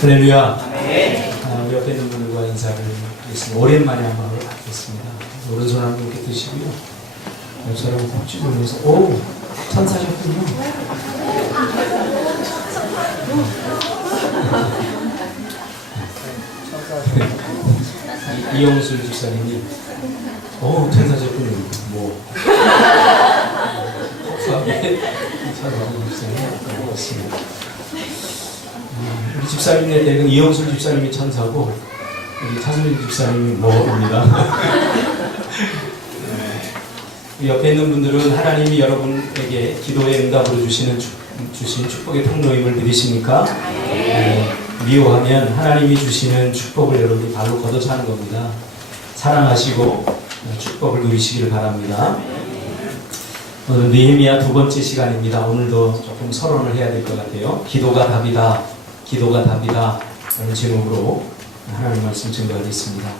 할렐루야. 우리 옆에 있는 분들과 인사를 드리겠습니다. 오랜만에 한번 뵙겠습니다. 오른손 한 분 이렇게 드시고요. 옆 사람 꼭 찌르면서, 오, 천사셨군요. 이영술 집사님이, 오, 천사셨군요. 뭐. 복수하게 천사님 집사님 고맙습니다. 우리 집사님의 댁은 이영술 집사님이 천사고 우리 차순일 집사님이 뭐입니다. 옆에 있는 분들은 하나님이 여러분에게 기도의 응답으로 주신 축복의 통로임을 믿으십니까? 미워하면 하나님이 주시는 축복을 여러분이 발로 걷어차는 겁니다. 사랑하시고 축복을 누리시기를 바랍니다. 오늘 느헤미야 두 번째 시간입니다. 오늘도 조금 서론을 해야 될 것 같아요. 기도가 답이다. 기도가 답이다. 라는 제목으로 하나님 말씀 증거하겠습니다.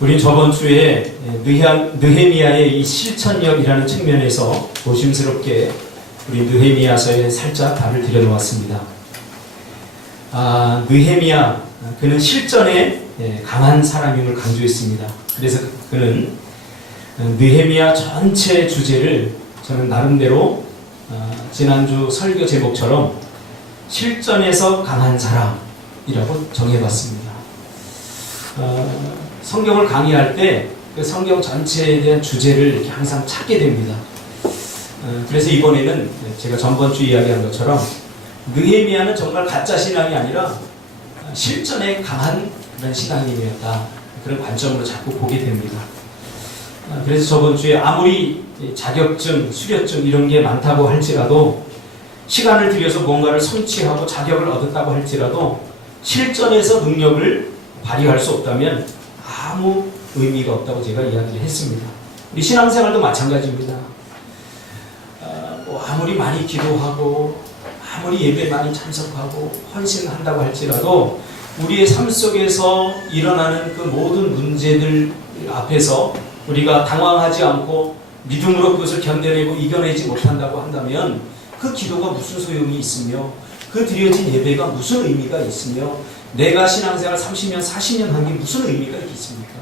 우린 저번 주에 느헤미야의 이 실천력이라는 측면에서 조심스럽게 우리 느헤미야서에 살짝 답을 들여놓았습니다. 느헤미야, 그는 실전에 강한 사람임을 강조했습니다. 그래서 그는 느헤미야 전체 주제를 저는 나름대로 지난주 설교 제목처럼 실전에서 강한 사람이라고 정해봤습니다. 성경을 강의할 때 그 성경 전체에 대한 주제를 이렇게 항상 찾게 됩니다. 그래서 이번에는 제가 전번주 이야기한 것처럼 느헤미야는 정말 가짜 신앙이 아니라 실전에 강한 그런 신앙인이었다. 그런 관점으로 자꾸 보게 됩니다. 그래서 저번주에 아무리 자격증, 수료증 이런 게 많다고 할지라도 시간을 들여서 뭔가를 성취하고 자격을 얻었다고 할지라도 실전에서 능력을 발휘할 수 없다면 아무 의미가 없다고 제가 이야기를 했습니다. 우리 신앙생활도 마찬가지입니다. 아무리 많이 기도하고 아무리 예배 많이 참석하고 헌신한다고 할지라도 우리의 삶 속에서 일어나는 그 모든 문제들 앞에서 우리가 당황하지 않고 믿음으로 그것을 견뎌내고 이겨내지 못한다고 한다면 그 기도가 무슨 소용이 있으며 그 드려진 예배가 무슨 의미가 있으며 내가 신앙생활 30년, 40년 한 게 무슨 의미가 있겠습니까?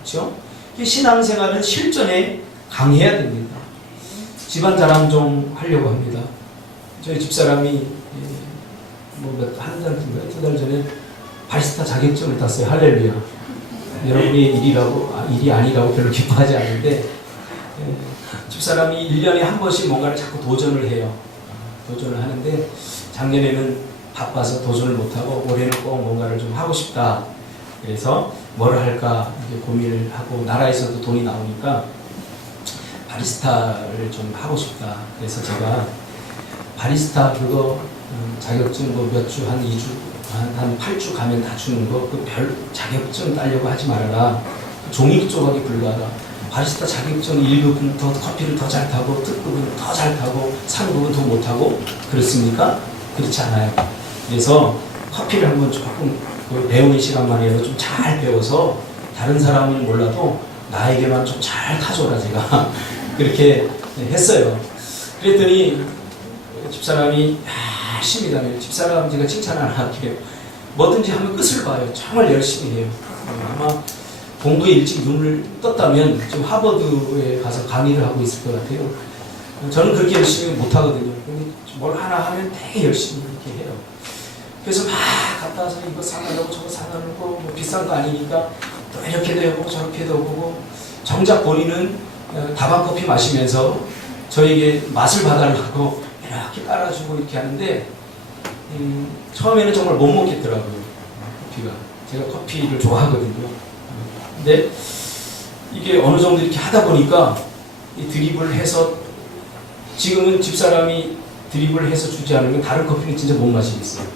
그렇죠? 신앙생활은 실전에 강해야 됩니다. 집안 자랑 좀 하려고 합니다. 저희 집사람이 한 달, 두 달 전에 바리스타 자격증을 땄어요. 할렐루야. 여러분의 일이 아니라고 별로 기뻐하지 않는데 집사람이 1년에 한 번씩 뭔가를 자꾸 도전을 해요. 도전을 하는데 작년에는 바빠서 도전을 못하고 올해는 꼭 뭔가를 좀 하고 싶다. 그래서 뭘 할까 고민을 하고 나라에서도 돈이 나오니까 바리스타를 좀 하고 싶다. 그래서 제가 바리스타 그거 자격증 몇 주, 한 2주, 한 8주 가면 다 주는 거 그 별 자격증 따려고 하지 말아라. 종이 조각에 불과하다. 바리스타 자격증 1급은 더 커피를 더 잘 타고 특급은 더 잘 타고 3급은 더 못하고 그렇습니까? 그렇지 않아요. 그래서 커피를 한번 조금 배우는 시간만이라도 좀 잘 배워서 다른 사람은 몰라도 나에게만 좀 잘 타줘라 제가 그렇게 했어요. 그랬더니 집사람이 열심히 다녀요. 집사람 제가 칭찬 안 할게요. 뭐든지 하면 끝을 봐요. 정말 열심히 해요. 아마 공부에 일찍 눈을 떴다면 지금 하버드에 가서 강의를 하고 있을 것 같아요. 저는 그렇게 열심히 못하거든요. 근데 뭘 하나 하면 되게 열심히 이렇게 해요. 그래서 막 갔다 와서 이거 사가려고 저거 사가려고 뭐 비싼 거 아니니까 또 이렇게도 해보고 저렇게도 해보고 정작 본인은 다방커피 마시면서 저에게 맛을 봐달라고 이렇게 깔아주고 이렇게 하는데 처음에는 정말 못 먹겠더라고요. 커피가. 제가 커피를 좋아하거든요. 근데 이게 어느 정도 이렇게 하다 보니까 이 드립을 해서 지금은 집사람이 드립을 해서 주지 않으면 다른 커피는 진짜 못 마시겠어요.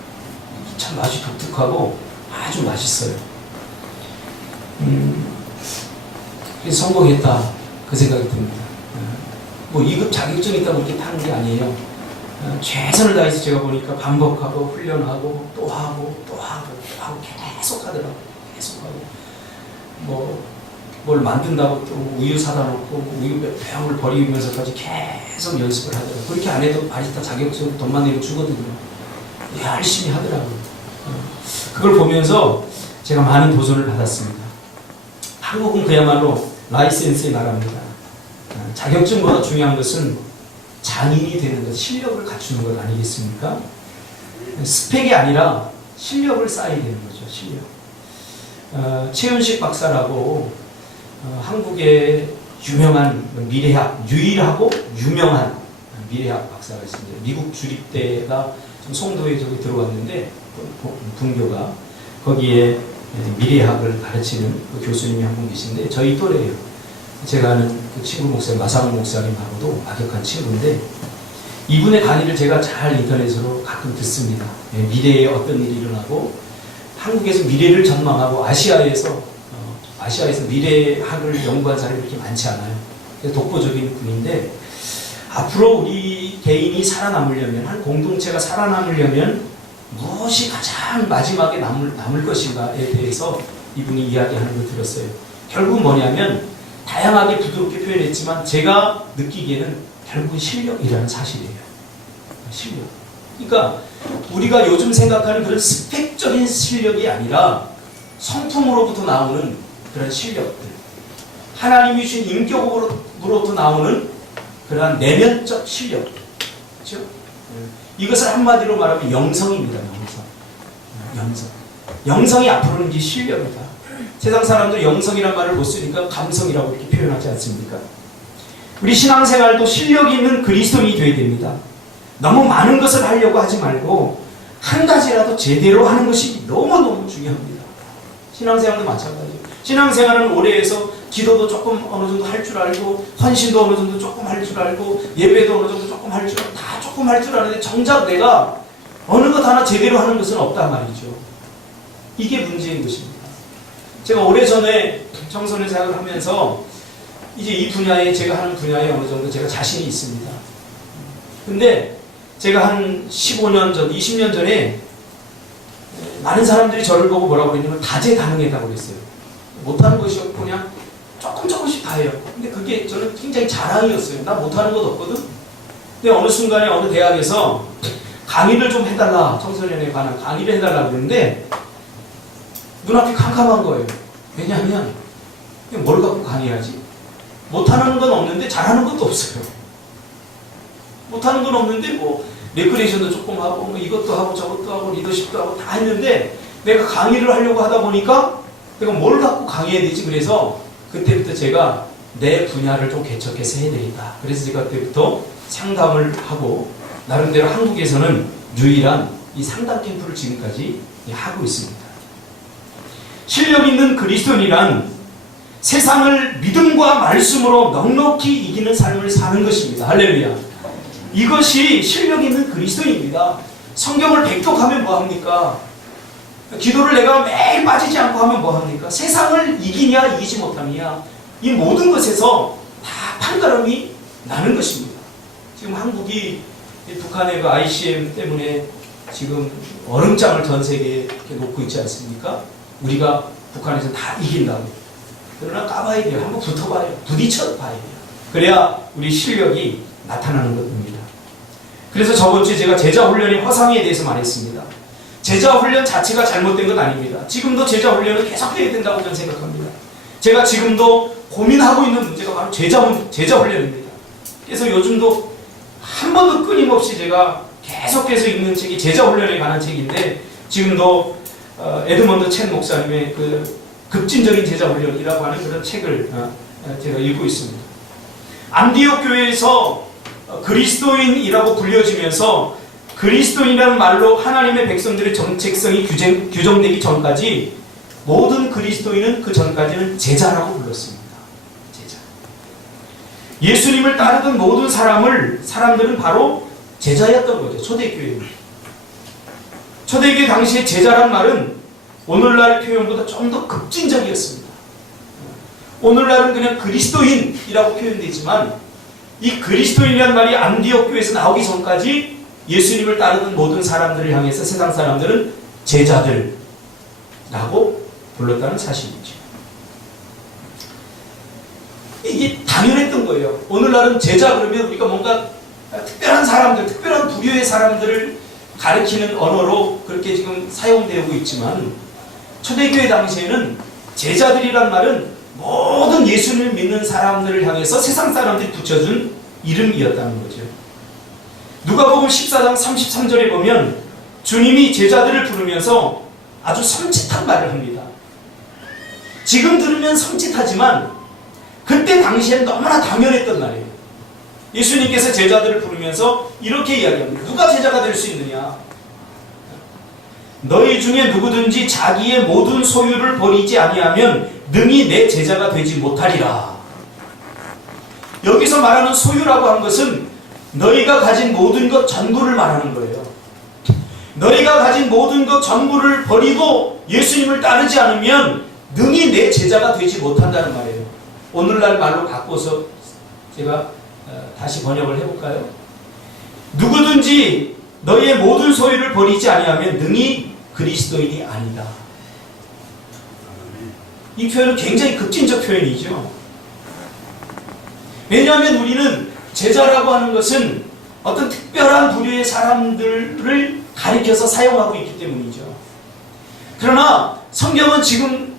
참 맛이 독특하고 아주 맛있어요. 그래서 성공했다 그 생각이 듭니다. 뭐 2급 자격증이 있다고 이렇게 타는 게 아니에요. 최선을 다해서 제가 보니까 반복하고 훈련하고 또 하고 또 하고 또 하고 계속 하더라고요. 계속 하고 뭘 만든다고 또 우유 사다 놓고 우유 병을 버리면서까지 계속 연습을 하더라고요. 그렇게 안 해도 바리스타 자격증 돈만 내고 주거든요. 열심히 하더라고요. 그걸 보면서 제가 많은 도전을 받았습니다. 한국은 그야말로 라이센스의 나라입니다. 자격증보다 중요한 것은 장인이 되는 것, 실력을 갖추는 것 아니겠습니까? 스펙이 아니라 실력을 쌓아야 되는 거죠. 실력. 최윤식 박사라고 한국의 유명한 미래학, 유일하고 유명한 미래학 박사가 있습니다. 미국 주립대가 좀 송도에 저기 들어왔는데 분교가 거기에 미래학을 가르치는 그 교수님이 한 분 계신데 저희 또래예요. 제가 아는 그 친구 목사님, 마상욱 목사님하고도 악역한 친구인데 이분의 강의를 제가 잘 인터넷으로 가끔 듣습니다. 미래에 어떤 일이 일어나고 한국에서 미래를 전망하고 아시아에서 미래학을 연구한 사람이 그렇게 많지 않아요. 그래서 독보적인 분인데 앞으로 우리 개인이 살아남으려면, 한 공동체가 살아남으려면 무엇이 가장 마지막에 남을 것인가에 대해서 이분이 이야기하는 걸 들었어요. 결국 뭐냐면 다양하게 부드럽게 표현했지만 제가 느끼기에는 결국은 실력이라는 사실이에요. 실력. 그러니까 우리가 요즘 생각하는 그런 스펙적인 실력이 아니라 성품으로부터 나오는 그런 실력들, 하나님이 주신 인격으로부터 나오는 그러한 내면적 실력, 그렇죠? 이것을 한마디로 말하면 영성입니다. 영성이 앞으로는 이제 실력이다. 세상 사람들 영성이란 말을 못 쓰니까 감성이라고 이렇게 표현하지 않습니까? 우리 신앙생활도 실력 있는 그리스도인이 되어야 됩니다. 너무 많은 것을 하려고 하지 말고 한 가지라도 제대로 하는 것이 너무너무 중요합니다. 신앙생활도 마찬가지예요. 신앙생활은 오래 해서 기도도 조금 어느 정도 할 줄 알고 헌신도 어느 정도 조금 할 줄 알고 예배도 어느 정도 조금 할 줄 알고 다 조금 할 줄 아는데 정작 내가 어느 것 하나 제대로 하는 것은 없단 말이죠. 이게 문제인 것입니다. 제가 오래전에 청소년 사역을 하면서 이제 이 분야에 제가 하는 분야에 어느 정도 제가 자신이 있습니다. 근데 제가 한 15년 전, 20년 전에 많은 사람들이 저를 보고 뭐라고 그랬냐면 다재다능했다고 그랬어요. 못하는 것이 없고 그냥 조금씩 다 해요. 근데 그게 저는 굉장히 자랑이었어요. 나 못하는 것 없거든. 근데 어느 순간에 어느 대학에서 강의를 좀 해달라, 청소년에 관한 강의를 해달라 그러는데 눈앞이 캄캄한 거예요. 왜냐하면 뭘 갖고 강의하지? 못하는 건 없는데 잘하는 것도 없어요. 못하는 건 없는데 뭐 레크레이션도 조금 하고 뭐 이것도 하고 저것도 하고 리더십도 하고 다 했는데 내가 강의를 하려고 하다 보니까 내가 뭘 갖고 강의해야 되지? 그래서 그때부터 제가 내 분야를 좀 개척해서 해야 되겠다. 그래서 제가 그때부터 상담을 하고 나름대로 한국에서는 유일한 이 상담 캠프를 지금까지 하고 있습니다. 실력 있는 그리스도인이란 세상을 믿음과 말씀으로 넉넉히 이기는 삶을 사는 것입니다. 할렐루야. 이것이 실력 있는 그리스도인입니다. 성경을 백독하면 뭐합니까? 기도를 내가 매일 빠지지 않고 하면 뭐합니까? 세상을 이기냐 이기지 못하느냐, 이 모든 것에서 다 판가름이 나는 것입니다. 지금 한국이 북한의 그 ICM 때문에 지금 얼음장을 전 세계에 이렇게 놓고 있지 않습니까? 우리가 북한에서 다 이긴다고. 그러나 까봐야 돼요. 한번 붙어봐요. 부딪혀봐야 돼요. 그래야 우리 실력이 나타나는 겁니다. 그래서 저번 주에 제가 제자훈련의 허상에 대해서 말했습니다. 제자훈련 자체가 잘못된 건 아닙니다. 지금도 제자훈련은 계속해야 된다고 저는 생각합니다. 제가 지금도 고민하고 있는 문제가 바로 제자훈련입니다. 그래서 요즘도 한 번도 끊임없이 제가 계속해서 읽는 책이 제자훈련에 관한 책인데 지금도 에드먼드 첸 목사님의 그 급진적인 제자훈련이라고 하는 그런 책을 제가 읽고 있습니다. 안디옥 교회에서 그리스도인이라고 불려지면서 그리스도인이라는 말로 하나님의 백성들의 정체성이 규정되기 전까지 모든 그리스도인은 그 전까지는 제자라고 불렀습니다. 제자. 예수님을 따르던 모든 사람들은 바로 제자였던 거죠. 초대교회. 초대교회 당시에 제자란 말은 오늘날 표현보다 좀 더 급진적이었습니다. 오늘날은 그냥 그리스도인이라고 표현되지만 이 그리스도인이라는 말이 안디옥 교회에서 나오기 전까지 예수님을 따르던 모든 사람들을 향해서 세상 사람들은 제자들라고 불렀다는 사실이죠. 이게 당연했던 거예요. 오늘날은 제자 그러면 우리가 뭔가 특별한 사람들, 특별한 부류의 사람들을 가르치는 언어로 그렇게 지금 사용되고 있지만 초대교회 당시에는 제자들이란 말은 모든 예수님을 믿는 사람들을 향해서 세상 사람들이 붙여준 이름이었다는 거죠. 누가복음 14장 33절에 보면 주님이 제자들을 부르면서 아주 섬찟한 말을 합니다. 지금 들으면 섬찟하지만 그때 당시엔 너무나 당연했던 말이에요. 예수님께서 제자들을 부르면서 이렇게 이야기합니다. 누가 제자가 될 수 있느냐? 너희 중에 누구든지 자기의 모든 소유를 버리지 아니하면 능히 내 제자가 되지 못하리라. 여기서 말하는 소유라고 하는 것은 너희가 가진 모든 것 전부를 말하는 거예요. 너희가 가진 모든 것 전부를 버리고 예수님을 따르지 않으면 능히 내 제자가 되지 못한다는 말이에요. 오늘날 말로 바꿔서 제가 다시 번역을 해볼까요? 누구든지 너희의 모든 소유를 버리지 아니하면 능히 그리스도인이 아니다. 이 표현은 굉장히 급진적 표현이죠. 왜냐하면 우리는 제자라고 하는 것은 어떤 특별한 부류의 사람들을 가리켜서 사용하고 있기 때문이죠. 그러나 성경은 지금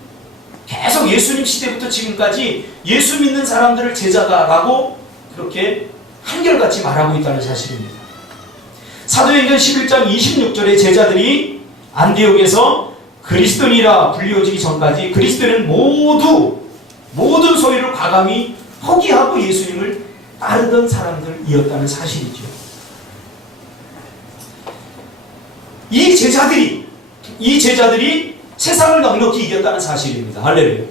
계속 예수님 시대부터 지금까지 예수 믿는 사람들을 제자다라고 그렇게 한결같이 말하고 있다는 사실입니다. 사도행전 11장 26절에 제자들이 안디옥에서 그리스도인이라 불리워지기 전까지 그리스도인은 모든 소유를 과감히 포기하고 예수님을 따르던 사람들이었다는 사실이죠. 이 제자들이 세상을 넉넉히 이겼다는 사실입니다. 할렐루야.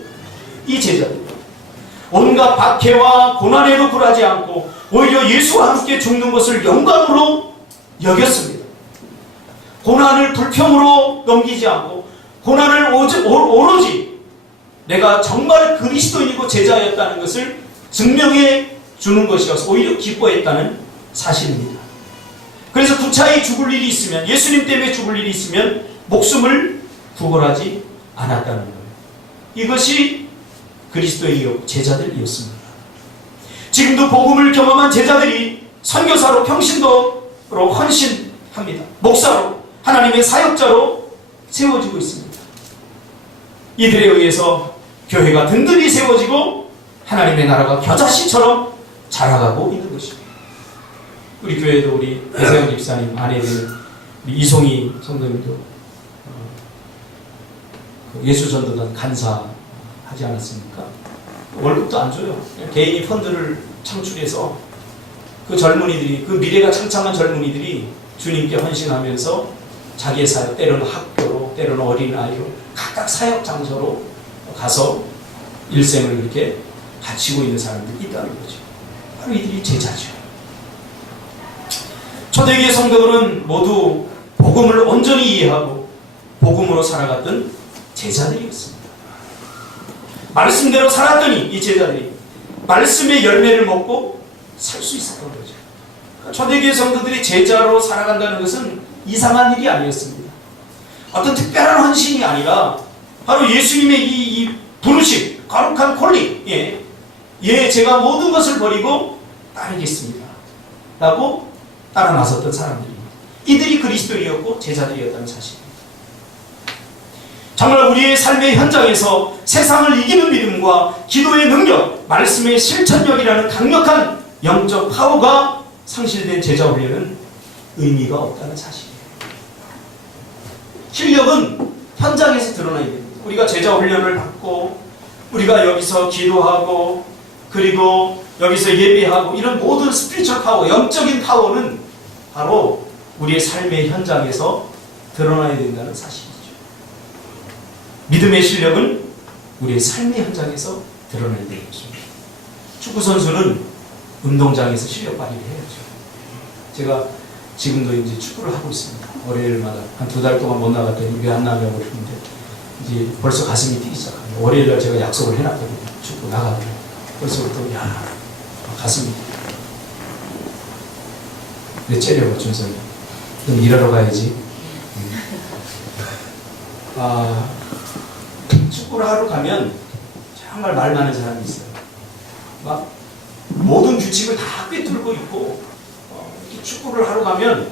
이 제자들 온갖 박해와 고난에도 굴하지 않고 오히려 예수와 함께 죽는 것을 영광으로 여겼습니다. 고난을 불평으로 넘기지 않고 고난을 오로지 내가 정말 그리스도인이고 제자였다는 것을 증명해 주는 것이어서 오히려 기뻐했다는 사실입니다. 그래서 구차히 죽을 일이 있으면, 예수님 때문에 죽을 일이 있으면 목숨을 구걸하지 않았다는 거예요. 이것이 그리스도의 제자들이었습니다. 지금도 복음을 경험한 제자들이 선교사로 평신도로 헌신합니다. 목사로, 하나님의 사역자로 세워지고 있습니다. 이들에 의해서 교회가 든든히 세워지고 하나님의 나라가 겨자씨처럼 자라가고 있는 것입니다. 우리 교회도 우리 배세영 집사님 아내들 우리 이송희 성도님도 예수전도단 간사하지 않았습니까? 월급도 안 줘요. 개인이 펀드를 창출해서 그 젊은이들이, 그 미래가 창창한 젊은이들이 주님께 헌신하면서 자기의 사역, 때로는 학교로, 때로는 어린아이로 각각 사역 장소로 가서 일생을 이렇게 바치고 있는 사람들이 있다는 거죠. 바로 이들이 제자죠. 초대교회 성도들은 모두 복음을 온전히 이해하고 복음으로 살아갔던 제자들이었습니다. 말씀대로 살았더니 이 제자들이 말씀의 열매를 먹고 살 수 있었던 거죠. 초대교회 성도들이 제자로 살아간다는 것은 이상한 일이 아니었습니다. 어떤 특별한 헌신이 아니라 바로 예수님의 이 부르심, 거룩한 콜링, 제가 모든 것을 버리고 따르겠습니다 라고 따라 나섰던 사람들입니다. 이들이 그리스도인이었고 제자들이었다는 사실입니다. 정말 우리의 삶의 현장에서 세상을 이기는 믿음과 기도의 능력, 말씀의 실천력이라는 강력한 영적 파워가 상실된 제자 훈련은 의미가 없다는 사실이에요. 실력은 현장에서 드러나야 됩니다. 우리가 제자 훈련을 받고 우리가 여기서 기도하고 그리고 여기서 예배하고 이런 모든 스피리추얼 파워, 영적인 파워는 바로 우리의 삶의 현장에서 드러나야 된다는 사실이죠. 믿음의 실력은 우리의 삶의 현장에서 드러나야 되는 것입니다. 축구선수는 운동장에서 실력 발휘를 해야죠. 제가 지금도 이제 축구를 하고 있습니다. 월요일마다 한 2달 동안 못 나갔더니 왜 안 나가냐고 그러는데 이제 벌써 가슴이 뛰기 시작합니다. 월요일날 제가 약속을 해놨거든요. 축구 나가기로. 벌써부터 가슴이 왜 째려고 준성이 좀 일하러 가야지. 축구를 하러 가면 정말 말 많은 사람이 있어요. 막 모든 규칙을 다 꿰뚫고 있고 이렇게 축구를 하러 가면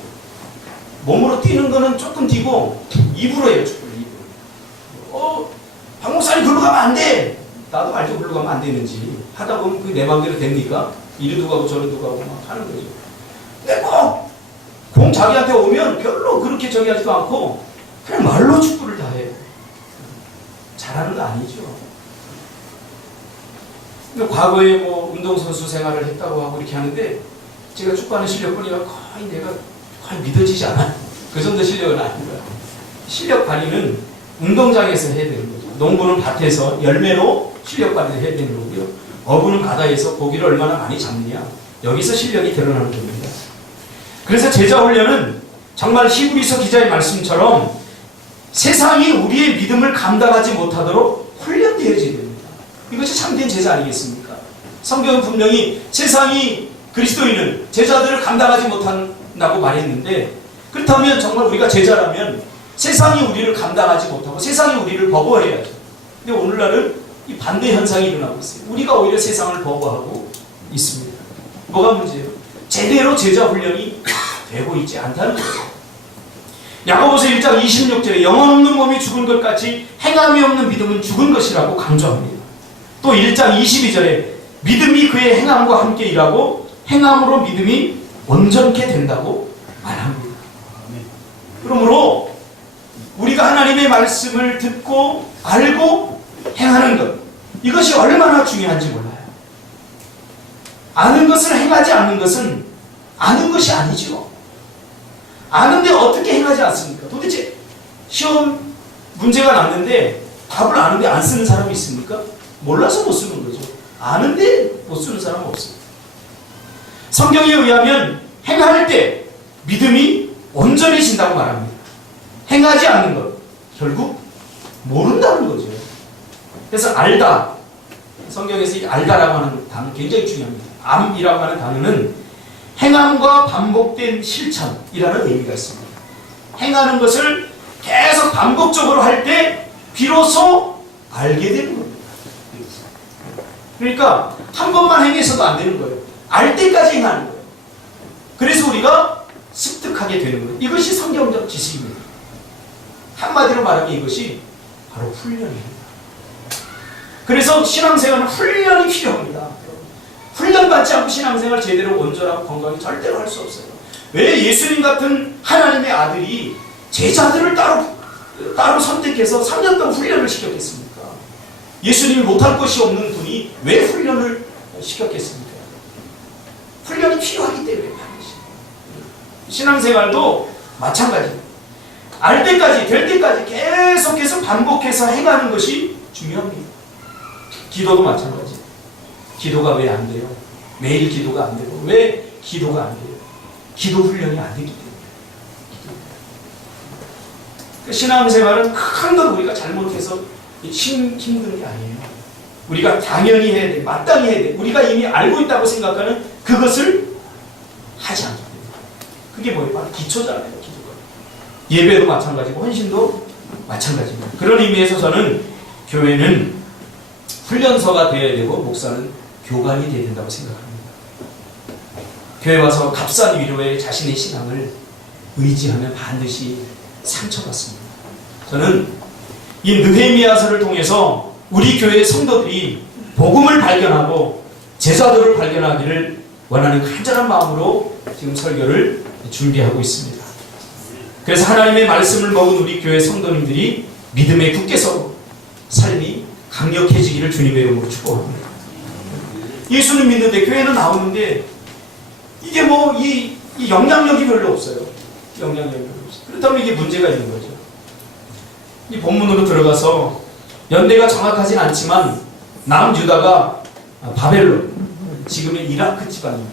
몸으로 뛰는 거는 조금 뛰고 입으로 해요. 축구를 입으로. 박 목사님 글로 가면 안 돼. 나도 알죠. 글로 가면 안 되는지. 하다 보면 그게 내 마음대로 됩니까? 이리도 가고 저리도 가고 막 하는 거죠. 근데 꼭 공 자기한테 오면 별로 그렇게 저기 하지도 않고 그냥 말로 축구를 다 해요. 잘하는 거 아니죠. 근데 과거에 뭐 운동선수 생활을 했다고 하고 이렇게 하는데 제가 축구하는 실력 보니까 거의 내가 거의 믿어지지 않아. 그 정도 실력은 아닙니다. 실력 발휘는 운동장에서 해야 되는 거죠. 농부는 밭에서 열매로 실력 발휘를 해야 되는 거고요. 어부는 바다에서 고기를 얼마나 많이 잡느냐. 여기서 실력이 드러나는 겁니다. 그래서 제자 훈련은 정말 히브리서 기자의 말씀처럼 세상이 우리의 믿음을 감당하지 못하도록 훈련되어져야 됩니다. 이것이 참된 제자 아니겠습니까? 성경은 분명히 세상이 그리스도인은 제자들을 감당하지 못한다고 말했는데, 그렇다면 정말 우리가 제자라면 세상이 우리를 감당하지 못하고 세상이 우리를 버거워해야죠. 근데 오늘날은 이 반대 현상이 일어나고 있어요. 우리가 오히려 세상을 버거워하고 있습니다. 뭐가 문제예요? 제대로 제자 훈련이 되고 있지 않다는 거예요. 야고보서 1장 26절에 영혼 없는 몸이 죽은 것 같이 행함이 없는 믿음은 죽은 것이라고 강조합니다. 또 1장 22절에 믿음이 그의 행함과 함께 일하고 행함으로 믿음이 온전케 된다고 말합니다. 그러므로 우리가 하나님의 말씀을 듣고 알고 행하는 것, 이것이 얼마나 중요한지 몰라요. 아는 것을 행하지 않는 것은 아는 것이 아니죠. 아는데 어떻게 행하지 않습니까? 도대체 시험 문제가 났는데 답을 아는데 안 쓰는 사람이 있습니까? 몰라서 못 쓰는 거죠. 아는데 못 쓰는 사람은 없습니다. 성경에 의하면 행할 때 믿음이 온전해진다고 말합니다. 행하지 않는 것, 결국 모른다는 거죠. 그래서 알다, 성경에서 이 알다라고 하는 단어 굉장히 중요합니다. 암이라고 하는 단어는 행함과 반복된 실천이라는 의미가 있습니다. 행하는 것을 계속 반복적으로 할 때 비로소 알게 되는 겁니다. 그러니까 한 번만 행해서도 안 되는 거예요. 알 때까지 행하는 거예요. 그래서 우리가 습득하게 되는 거예요. 이것이 성경적 지식입니다. 한마디로 말하면 이것이 바로 훈련입니다. 그래서 신앙생활은 훈련이 필요합니다. 훈련받지 않고 신앙생활 제대로 온전하고 건강히 절대로 할 수 없어요. 왜 예수님 같은 하나님의 아들이 제자들을 따로 선택해서 3년 동안 훈련을 시켰겠습니까? 예수님이 못할 것이 없는 분이 왜 훈련을 시켰겠습니까? 훈련이 필요하기 때문에 반드시. 신앙생활도 마찬가지입니다. 알 때까지, 될 때까지 계속해서 반복해서 행하는 것이 중요합니다. 기도도 마찬가지. 기도가 왜 안 돼요? 매일 기도가 안 되고 왜 기도가 안 돼요? 기도 훈련이 안 되기 때문에. 신앙생활은 큰 건 우리가 잘못해서 힘든 게 아니에요. 우리가 당연히 해야 돼, 마땅히 해야 돼. 우리가 이미 알고 있다고 생각하는 그것을 하지 않기 때문에. 그게 뭐예요? 바로 기초잖아요. 기초가. 예배도 마찬가지고 헌신도 마찬가지입니다. 그런 의미에서 저는 교회는 훈련소가 되어야 되고 목사는 교관이 되어야 된다고 생각합니다. 교회 와서 값싼 위로에 자신의 신앙을 의지하면 반드시 상처받습니다. 저는 이 느헤미야서를 통해서 우리 교회의 성도들이 복음을 발견하고 제자도를 발견하기를 원하는 간절한 마음으로 지금 설교를 준비하고 있습니다. 그래서 하나님의 말씀을 먹은 우리 교회 성도님들이 믿음에 굳게 서고 삶이 강력해지기를 주님의 이름으로 축복합니다. 예수는 믿는데 교회는 나오는데 이게 뭐 이 영향력이 별로 없어요. 영향력이 별로 없어요. 그렇다면 이게 문제가 있는 거죠. 이 본문으로 들어가서 연대가 정확하진 않지만 남유다가 바벨론, 지금의 이라크 지방입니다.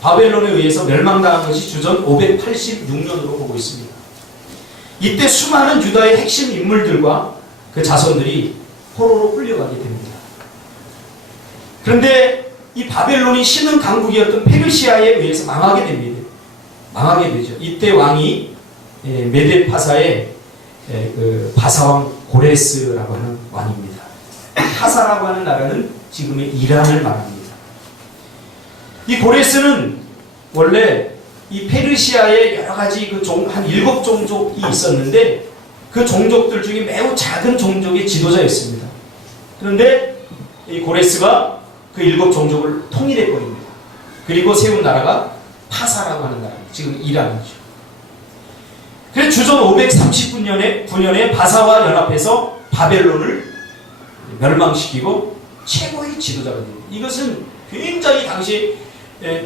바벨론에 의해서 멸망당한 것이 주전 586년으로 보고 있습니다. 이때 수많은 유다의 핵심 인물들과 그 자손들이 포로로 끌려가게 됩니다. 그런데 이 바벨론이 신흥 강국이었던 페르시아에 의해서 망하게 됩니다. 망하게 되죠. 이때 왕이 메데파사의 그 바사왕 고레스라고 하는 왕입니다. 파사라고 하는 나라는 지금의 이란을 말합니다. 이 고레스는 원래 이 페르시아에 여러 가지 한 7종족이 있었는데 그 종족들 중에 매우 작은 종족의 지도자였습니다. 그런데 이 고레스가 그 7종족을 통일해 버립니다. 그리고 세운 나라가 파사라고 하는 나라입니다. 지금 이란이죠. 그래서 주전 539년에 바사와 연합해서 바벨론을 멸망시키고 최고의 지도자가 됩니다. 이것은 굉장히 당시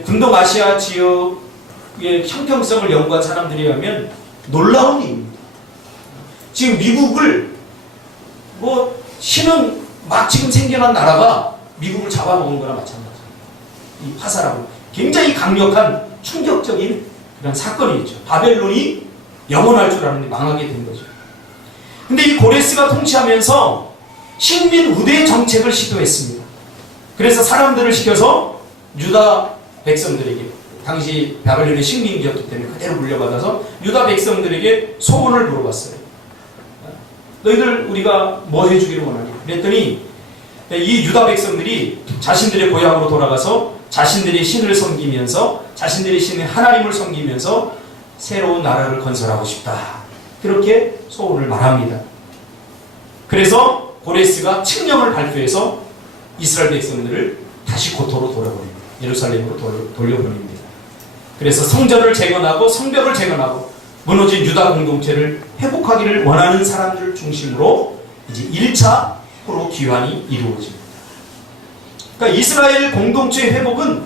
군동아시아 지역의 형평성을 연구한 사람들에 의하면 놀라운 일입니다. 지금 미국을 신은 막 지금 생겨난 나라가 미국을 잡아먹은 거나 마찬가지입니다. 이 파사라고 굉장히 강력한 충격적인 그런 사건이었죠. 바벨론이 영원할 줄 알았는데 망하게 된 거죠. 근데 이 고레스가 통치하면서 식민 우대 정책을 시도했습니다. 그래서 사람들을 시켜서 유다 백성들에게, 당시 바벨론의 식민지였기 때문에 그대로 물려받아서 유다 백성들에게 소원을 물어봤어요. 너희들 우리가 뭐 해주기를 원하니? 그랬더니 이 유다 백성들이 자신들의 고향으로 돌아가서 자신들의 신을 섬기면서, 자신들의 신의 하나님을 섬기면서 새로운 나라를 건설하고 싶다, 그렇게 소원을 말합니다. 그래서 고레스가 칙령을 발표해서 이스라엘 백성들을 다시 고토로 돌아보냅니다. 예루살렘으로 돌려보냅니다. 그래서 성전을 재건하고 성벽을 재건하고 무너진 유다 공동체를 회복하기를 원하는 사람들을 중심으로 이제 1차 포로 귀환이 이루어집니다. 그러니까 이스라엘 공동체의 회복은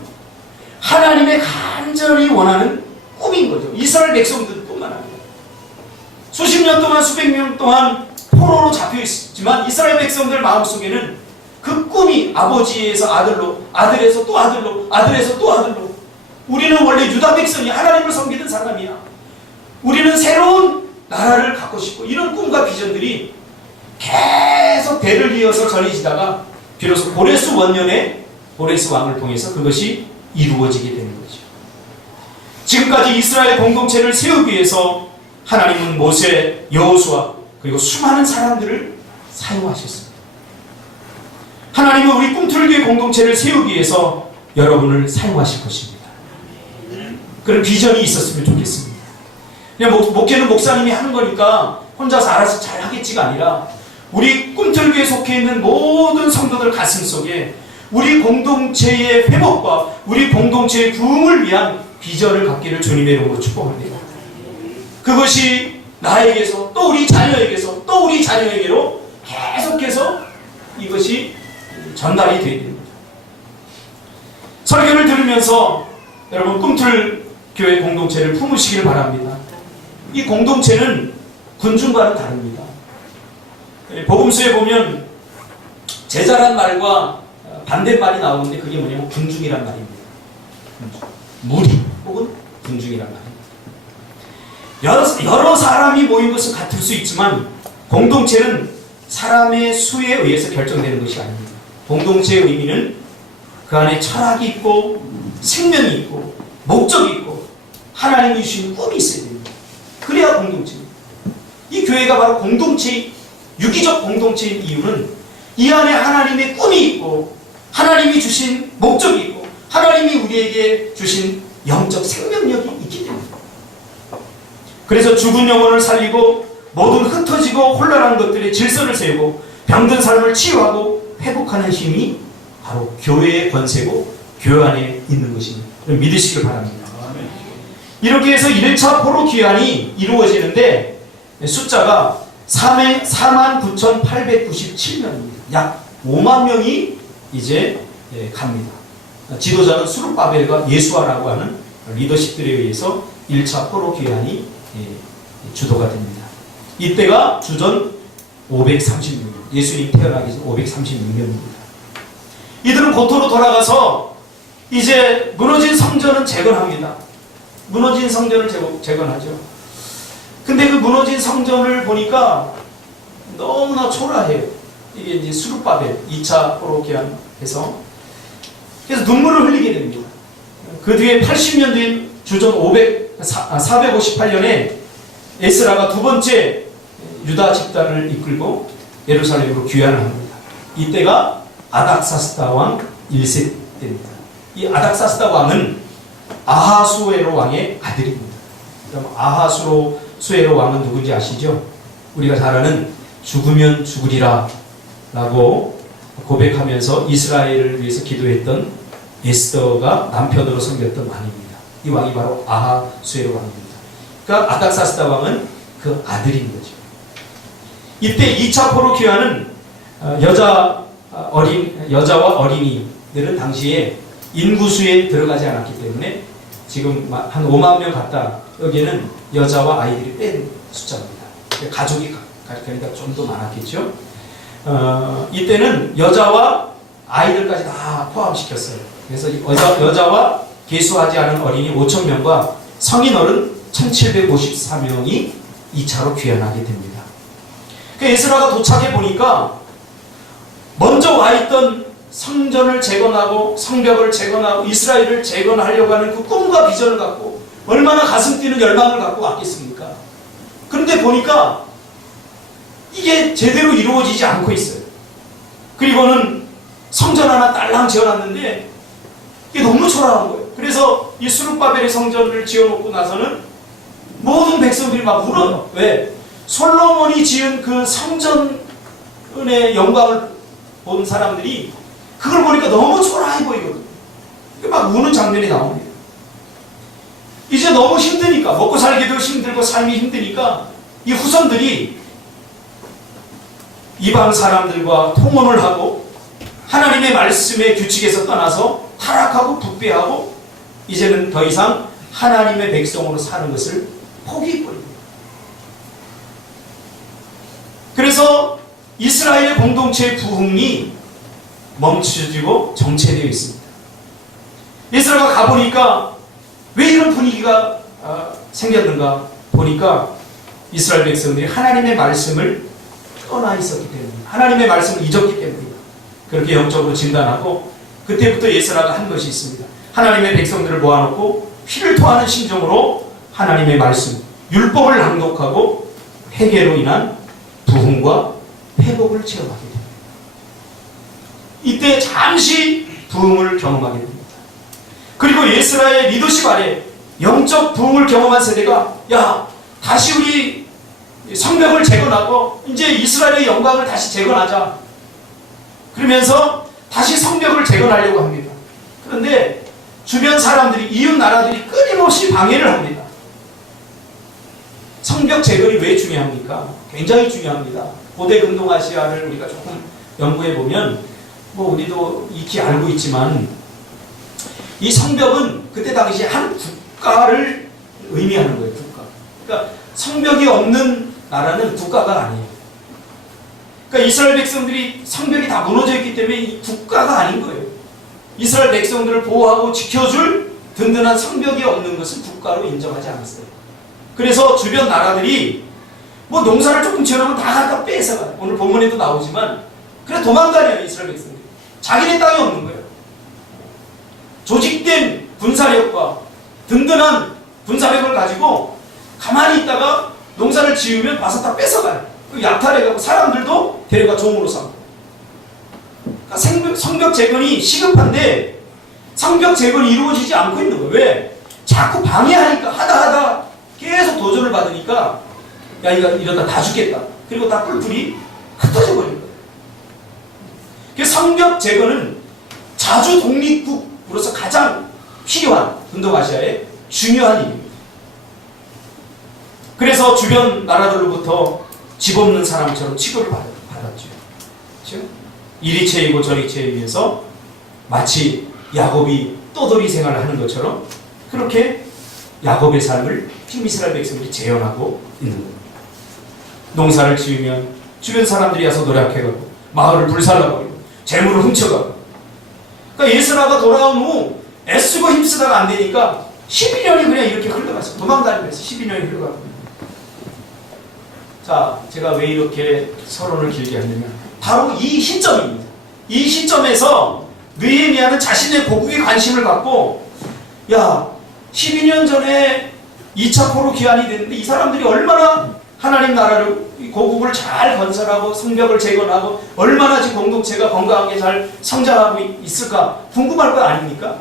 하나님의 간절히 원하는 꿈인 거죠. 이스라엘 백성들뿐만 아니라 수십 년 동안, 수백 년 동안 포로로 잡혀 있지만 이스라엘 백성들 마음속에는 그 꿈이 아버지에서 아들로, 아들에서 또 아들로, 아들에서 또 아들로, 우리는 원래 유다 백성이 하나님을 섬기던 사람이야, 우리는 새로운 나라를 갖고 싶고, 이런 꿈과 비전들이 계속 대를 이어서 전해지다가 비로소 고레스 원년에 고레스 왕을 통해서 그것이 이루어지게 되는 거죠. 지금까지 이스라엘 공동체를 세우기 위해서 하나님은 모세, 여호수아, 그리고 수많은 사람들을 사용하셨습니다. 하나님은 우리 꿈틀교회 공동체를 세우기 위해서 여러분을 사용하실 것입니다. 그런 비전이 있었으면 좋겠습니다. 그냥 목회는 목사님이 하는 거니까 혼자서 알아서 잘 하겠지가 아니라, 우리 꿈틀교회에 속해 있는 모든 성도들 가슴 속에 우리 공동체의 회복과 우리 공동체의 부흥을 위한 비전을 갖기를 주님의 이름으로 축복합니다. 그것이 나에게서 또 우리 자녀에게서 또 우리 자녀에게로 계속해서 이것이 전달이 되어야 됩니다. 설교를 들으면서 여러분 꿈틀교회 공동체를 품으시기를 바랍니다. 이 공동체는 군중과는 다릅니다. 복음서에 보면 제자란 말과 반대말이 나오는데 그게 뭐냐면 군중이란 말입니다. 무리 혹은 군중이란 말입니다. 여러 사람이 모인 것은 같을 수 있지만 공동체는 사람의 수에 의해서 결정되는 것이 아닙니다. 공동체의 의미는 그 안에 철학이 있고 생명이 있고 목적이 있고 하나님이 주신 꿈이 있어야 됩니다. 그래야 공동체입니다. 이 교회가 바로 공동체의 유기적 공동체인 이유는 이 안에 하나님의 꿈이 있고 하나님이 주신 목적이 있고 하나님이 우리에게 주신 영적 생명력이 있기 때문입니다. 그래서 죽은 영혼을 살리고 모든 흩어지고 혼란한 것들의 질서를 세우고 병든 삶을 치유하고 회복하는 힘이 바로 교회의 권세고 교회 안에 있는 것입니다. 믿으시길 바랍니다. 이렇게 해서 1차 포로 귀환이 이루어지는데 숫자가 49,897명입니다. 약 5만 명이 이제 갑니다. 지도자는 수룹바벨과 예수아라고 하는 리더십들에 의해서 1차 포로 귀환이 주도가 됩니다. 이때가 주전 536년, 예수님 태어나기 전 536년입니다. 이들은 고토로 돌아가서 이제 무너진 성전은 재건합니다. 무너진 성전을 재건하죠. 근데 그 무너진 성전을 보니까 너무나 초라해요. 이게 이제 수룹바벨 2차 포로 귀환해서, 그래서 눈물을 흘리게 됩니다. 그 뒤에 80년 뒤인 주전 458년에 에스라가 두 번째 유다 집단을 이끌고 예루살렘으로 귀환을 합니다. 이때가 아닥사스다 왕 1세 때입니다. 이 아닥사스다 왕은 아하수에로 왕의 아들입니다. 그럼 아하수에로 왕은 누군지 아시죠? 우리가 잘 아는 죽으면 죽으리라 라고 고백하면서 이스라엘을 위해서 기도했던 에스더가 남편으로 섬겼던 왕입니다. 이 왕이 바로 아하수에로 왕입니다. 그러니까 아닥사스다 왕은 그 아들인 거죠. 이때 2차 포로 귀환은 여자와 어린이들은 당시에 인구수에 들어가지 않았기 때문에 지금 한 5만 명 갔다 여기에는 여자와 아이들이 뺀 숫자입니다. 가족이 그러니까 좀 더 많았겠죠. 이때는 여자와 아이들까지 다 포함시켰어요. 그래서 여자와 계수하지 않은 어린이 5천 명과 성인 어른 1754명이 2차로 귀환하게 됩니다. 에스라가 도착해 보니까 먼저 와 있던 성전을 재건하고 성벽을 재건하고 이스라엘을 재건하려고 하는 그 꿈과 비전을 갖고 얼마나 가슴 뛰는 열망을 갖고 왔겠습니까? 그런데 보니까 이게 제대로 이루어지지 않고 있어요. 그리고는 성전 하나 딸랑 지어놨는데 이게 너무 초라한 거예요. 그래서 이 스룹바벨의 성전을 지어놓고 나서는 모든 백성들이 막 울어요. 왜? 솔로몬이 지은 그 성전의 영광을 본 사람들이 그걸 보니까 너무 초라해 보이거든요. 막 우는 장면이 나옵니다. 이제 너무 힘드니까, 먹고 살기도 힘들고 삶이 힘드니까 이 후손들이 이방 사람들과 통혼을 하고 하나님의 말씀의 규칙에서 떠나서 타락하고 부패하고 이제는 더 이상 하나님의 백성으로 사는 것을 포기해버립니다. 그래서 이스라엘 공동체의 부흥이 멈춰지고 정체되어 있습니다. 이스라엘가 가보니까 왜 이런 분위기가 생겼는가 보니까 이스라엘 백성들이 하나님의 말씀을 떠나 있었기 때문입니다. 하나님의 말씀을 잊었기 때문입니다. 그렇게 영적으로 진단하고 그때부터 예스라가 한 것이 있습니다. 하나님의 백성들을 모아놓고 피를 토하는 심정으로 하나님의 말씀, 율법을 낭독하고 회개로 인한 부흥과 회복을 체험하게 됩니다. 이때 잠시 부흥을 경험하게 됩니다. 그리고 예스라의 리더십 아래 영적 부흥을 경험한 세대가 다시 우리 성벽을 재건하고 이제 이스라엘의 영광을 다시 재건하자. 그러면서 다시 성벽을 재건하려고 합니다. 그런데 주변 사람들이 이웃 나라들이 끊임없이 방해를 합니다. 성벽 재건이 왜 중요합니까? 굉장히 중요합니다. 고대 근동아시아를 우리가 조금 연구해 보면 우리도 익히 알고 있지만 이 성벽은 그때 당시 한 국가를 의미하는 거예요. 국가. 그러니까 성벽이 없는 나라는 국가가 아니에요. 그러니까 이스라엘 백성들이 성벽이 다 무너져 있기 때문에 이 국가가 아닌 거예요. 이스라엘 백성들을 보호하고 지켜줄 든든한 성벽이 없는 것은 국가로 인정하지 않았어요. 그래서 주변 나라들이 농사를 조금 지어놓으면 다 갖다 뺏어가요. 오늘 본문에도 나오지만 그래 도망다녀요. 이스라엘 백성들이. 자기네 땅이 없는 거예요. 조직된 군사력과 든든한 군사력을 가지고 가만히 있다가 농사를 지으면 와서 다 뺏어가요. 약탈해가고 사람들도 데려가 종으로 삼고. 그러니까 성벽 재건이 시급한데 성벽 재건이 이루어지지 않고 있는 거예요. 왜? 자꾸 방해하니까 하다 계속 도전을 받으니까 이러다 다 죽겠다. 그리고 다 뿔뿔이 흩어져 버린 거예요. 그래서 성벽 재건은 자주 독립국으로서 가장 필요한 근동아시아의 중요한 일입니다. 그래서 주변 나라들로부터 집 없는 사람처럼 취급을 받았죠. 그렇죠? 이리 채이고 저리 채이면서 마치 야곱이 떠돌이 생활을 하는 것처럼 그렇게 야곱의 삶을 지금 이스라엘 백성들이 재현하고 있는 겁니다. 농사를 지으면 주변 사람들이 와서 노력해가고 마을을 불살라버리고 재물을 훔쳐가고. 그러니까 예스라가 돌아온 후 애쓰고 힘쓰다가 안 되니까 12년이 그냥 이렇게 흘러갔어요. 도망다니면서 12년이 흘러가고. 자, 제가 왜 이렇게 서론을 길게 하냐면 바로 이 시점입니다. 이 시점에서 느헤미야는 자신의 고국에 관심을 갖고 12년 전에 2차 포로 귀환이 됐는데 이 사람들이 얼마나 하나님 나라를 고국을 잘 건설하고 성벽을 재건하고 얼마나 지금 공동체가 건강하게 잘 성장하고 있을까 궁금할 거 아닙니까?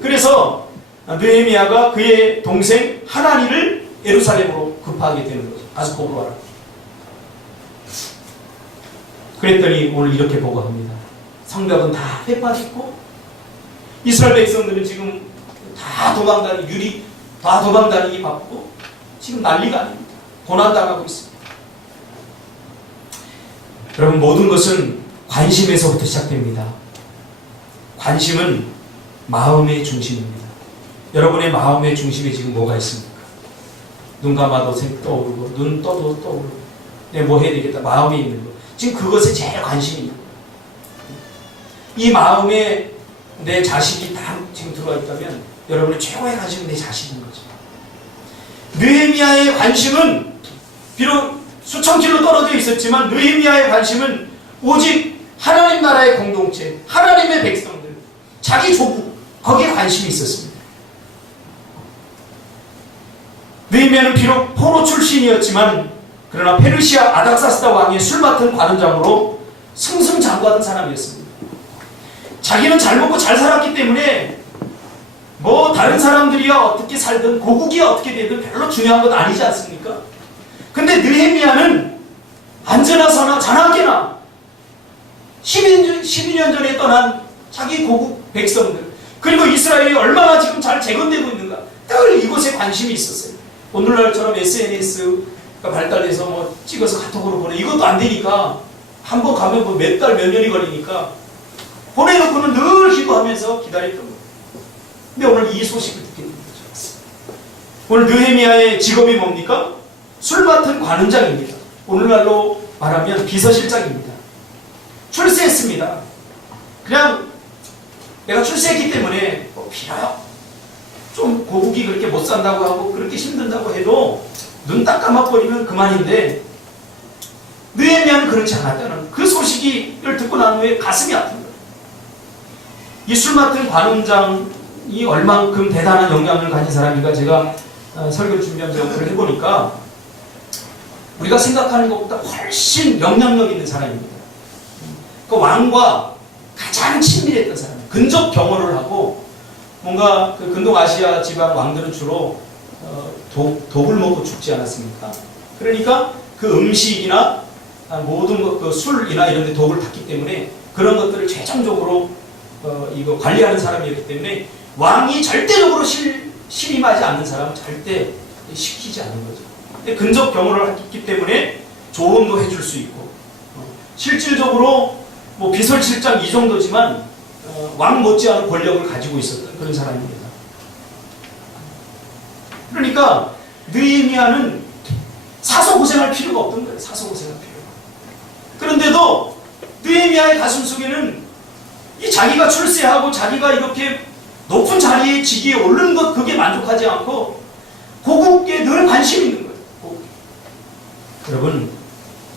그래서 느헤미야가 그의 동생 하나니를 예루살렘으로 급하게 되는 거죠. 가서 보고 와라. 그랬더니 오늘 이렇게 보고합니다. 성벽은 다 빼빠졌고 이스라엘 백성들은 지금 다 도망다니기 바쁘고 지금 난리가 아닙니다. 고난당하고 있습니다. 여러분, 모든 것은 관심에서부터 시작됩니다. 관심은 마음의 중심입니다. 여러분의 마음의 중심에 지금 뭐가 있습니까? 눈 감아도 떠오르고 눈 떠도 떠오르고 내가 뭐 해야 되겠다 마음에 있는 거, 지금 그것에 제일 관심이 있는 거예요. 이 마음에 내 자식이 다 지금 들어와 있다면 여러분의 최고의 관심은 내 자식인 거죠. 느헤미야의 관심은 비록 수천 킬로 떨어져 있었지만 느헤미야의 관심은 오직 하나님 나라의 공동체, 하나님의 백성들, 자기 조국, 거기에 관심이 있었습니다. 느헤미야는 비록 포로 출신이었지만 그러나 페르시아 아닥사스다 왕의 술 맡은 관원장으로 승승장구하던 사람이었습니다. 자기는 잘 먹고 잘 살았기 때문에 뭐 다른 사람들이야 어떻게 살든 고국이 어떻게 되든 별로 중요한 건 아니지 않습니까? 근데 느헤미야는 안전하 서나 자나깨나 12년 전에 떠난 자기 고국 백성들, 그리고 이스라엘이 얼마나 지금 잘 재건되고 있는가, 늘 이곳에 관심이 있었어요. 오늘날처럼 SNS가 발달해서 뭐 찍어서 카톡으로 보내, 이것도 안 되니까 한 번 가면 뭐 몇 달, 몇 년이 걸리니까 보내놓고는 늘 기도하면서 기다렸던 거예요. 근데 오늘 이 소식을 듣게 된 거죠. 오늘 느헤미야의 직업이 뭡니까? 술 맡은 관원장입니다. 오늘날로 말하면 비서실장입니다. 출세했습니다. 그냥 내가 출세했기 때문에 뭐 필요해요. 좀 고국이 그렇게 못 산다고 하고 그렇게 힘든다고 해도 눈 딱 감아버리면 그만인데, 느헤미야는 그렇지 않았다는 그 소식을 듣고 난 후에 가슴이 아픈 거예요. 이 술 맡은 관원장이 얼만큼 대단한 영향을 가진 사람인가, 제가 설교를 준비하면서 연구를 해보니까 우리가 생각하는 것보다 훨씬 영향력 있는 사람입니다. 그 왕과 가장 친밀했던 사람, 근접 경호를 하고, 뭔가 그 근동아시아 지방 왕들은 주로 독을 먹고 죽지 않았습니까? 그러니까 그 음식이나 모든 그 술이나 이런 데 독을 탔기 때문에 그런 것들을 최종적으로 이거 관리하는 사람이었기 때문에 왕이 절대적으로 신임하지 않는 사람은 절대 시키지 않는 거죠. 근데 근접 경호를 했기 때문에 조언도 해줄 수 있고, 실질적으로 뭐 비서실장 이 정도지만 왕 못지않은 권력을 가지고 있었던 그런 사람입니다. 그러니까 느헤미야는 사서 고생할 필요가 없던 거예요. 사서 고생할 필요가. 그런데도 느헤미야의 가슴 속에는 이 자기가 출세하고 자기가 이렇게 높은 자리에 직위에 오른 것, 그게 만족하지 않고 고국에 늘 관심이 있는 거예요. 고국. 여러분,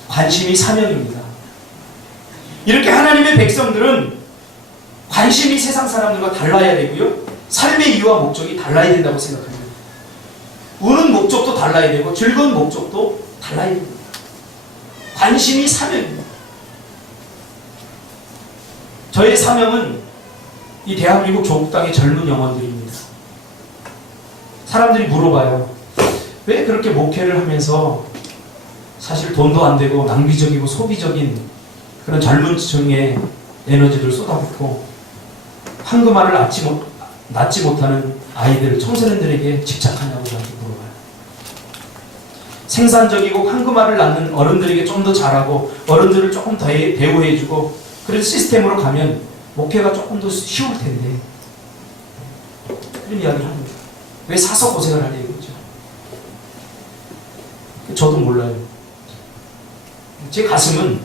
관심이 사명입니다. 이렇게 하나님의 백성들은 관심이 세상 사람들과 달라야 되고요, 삶의 이유와 목적이 달라야 된다고 생각합니다. 우는 목적도 달라야 되고 즐거운 목적도 달라야 됩니다. 관심이 사명입니다. 저의 사명은 이 대한민국 조국 땅의 젊은 영혼들입니다. 사람들이 물어봐요. 왜 그렇게 목회를 하면서 사실 돈도 안 되고 낭비적이고 소비적인 그런 젊은 층의 에너지를 쏟아붓고 황금알을 낳지 못하는 아이들, 청소년들에게 집착하냐고 저한테 물어봐요. 생산적이고 황금알을 낳는 어른들에게 좀 더 잘하고 어른들을 조금 더 대우해주고 그런 시스템으로 가면 목회가 조금 더 쉬울 텐데, 그런 이야기를 합니다. 왜 사서 고생을 하냐 이거죠. 저도 몰라요. 제 가슴은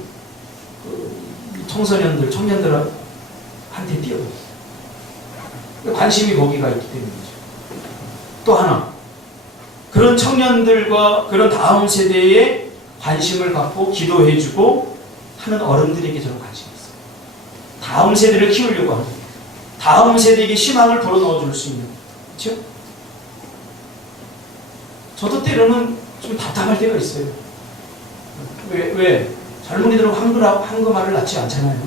청소년들, 청년들한테 뛰어요. 관심이 거기가 있기 때문이죠. 또 하나, 그런 청년들과 그런 다음 세대에 관심을 갖고 기도해주고 하는 어른들에게 저는 관심이 있어요. 다음 세대를 키우려고 합니다. 다음 세대에게 희망을 불어넣어줄 수 있는, 그렇죠? 저도 때로는 좀 답답할 때가 있어요. 왜? 젊은이들은 황금알을 낳지 않잖아요.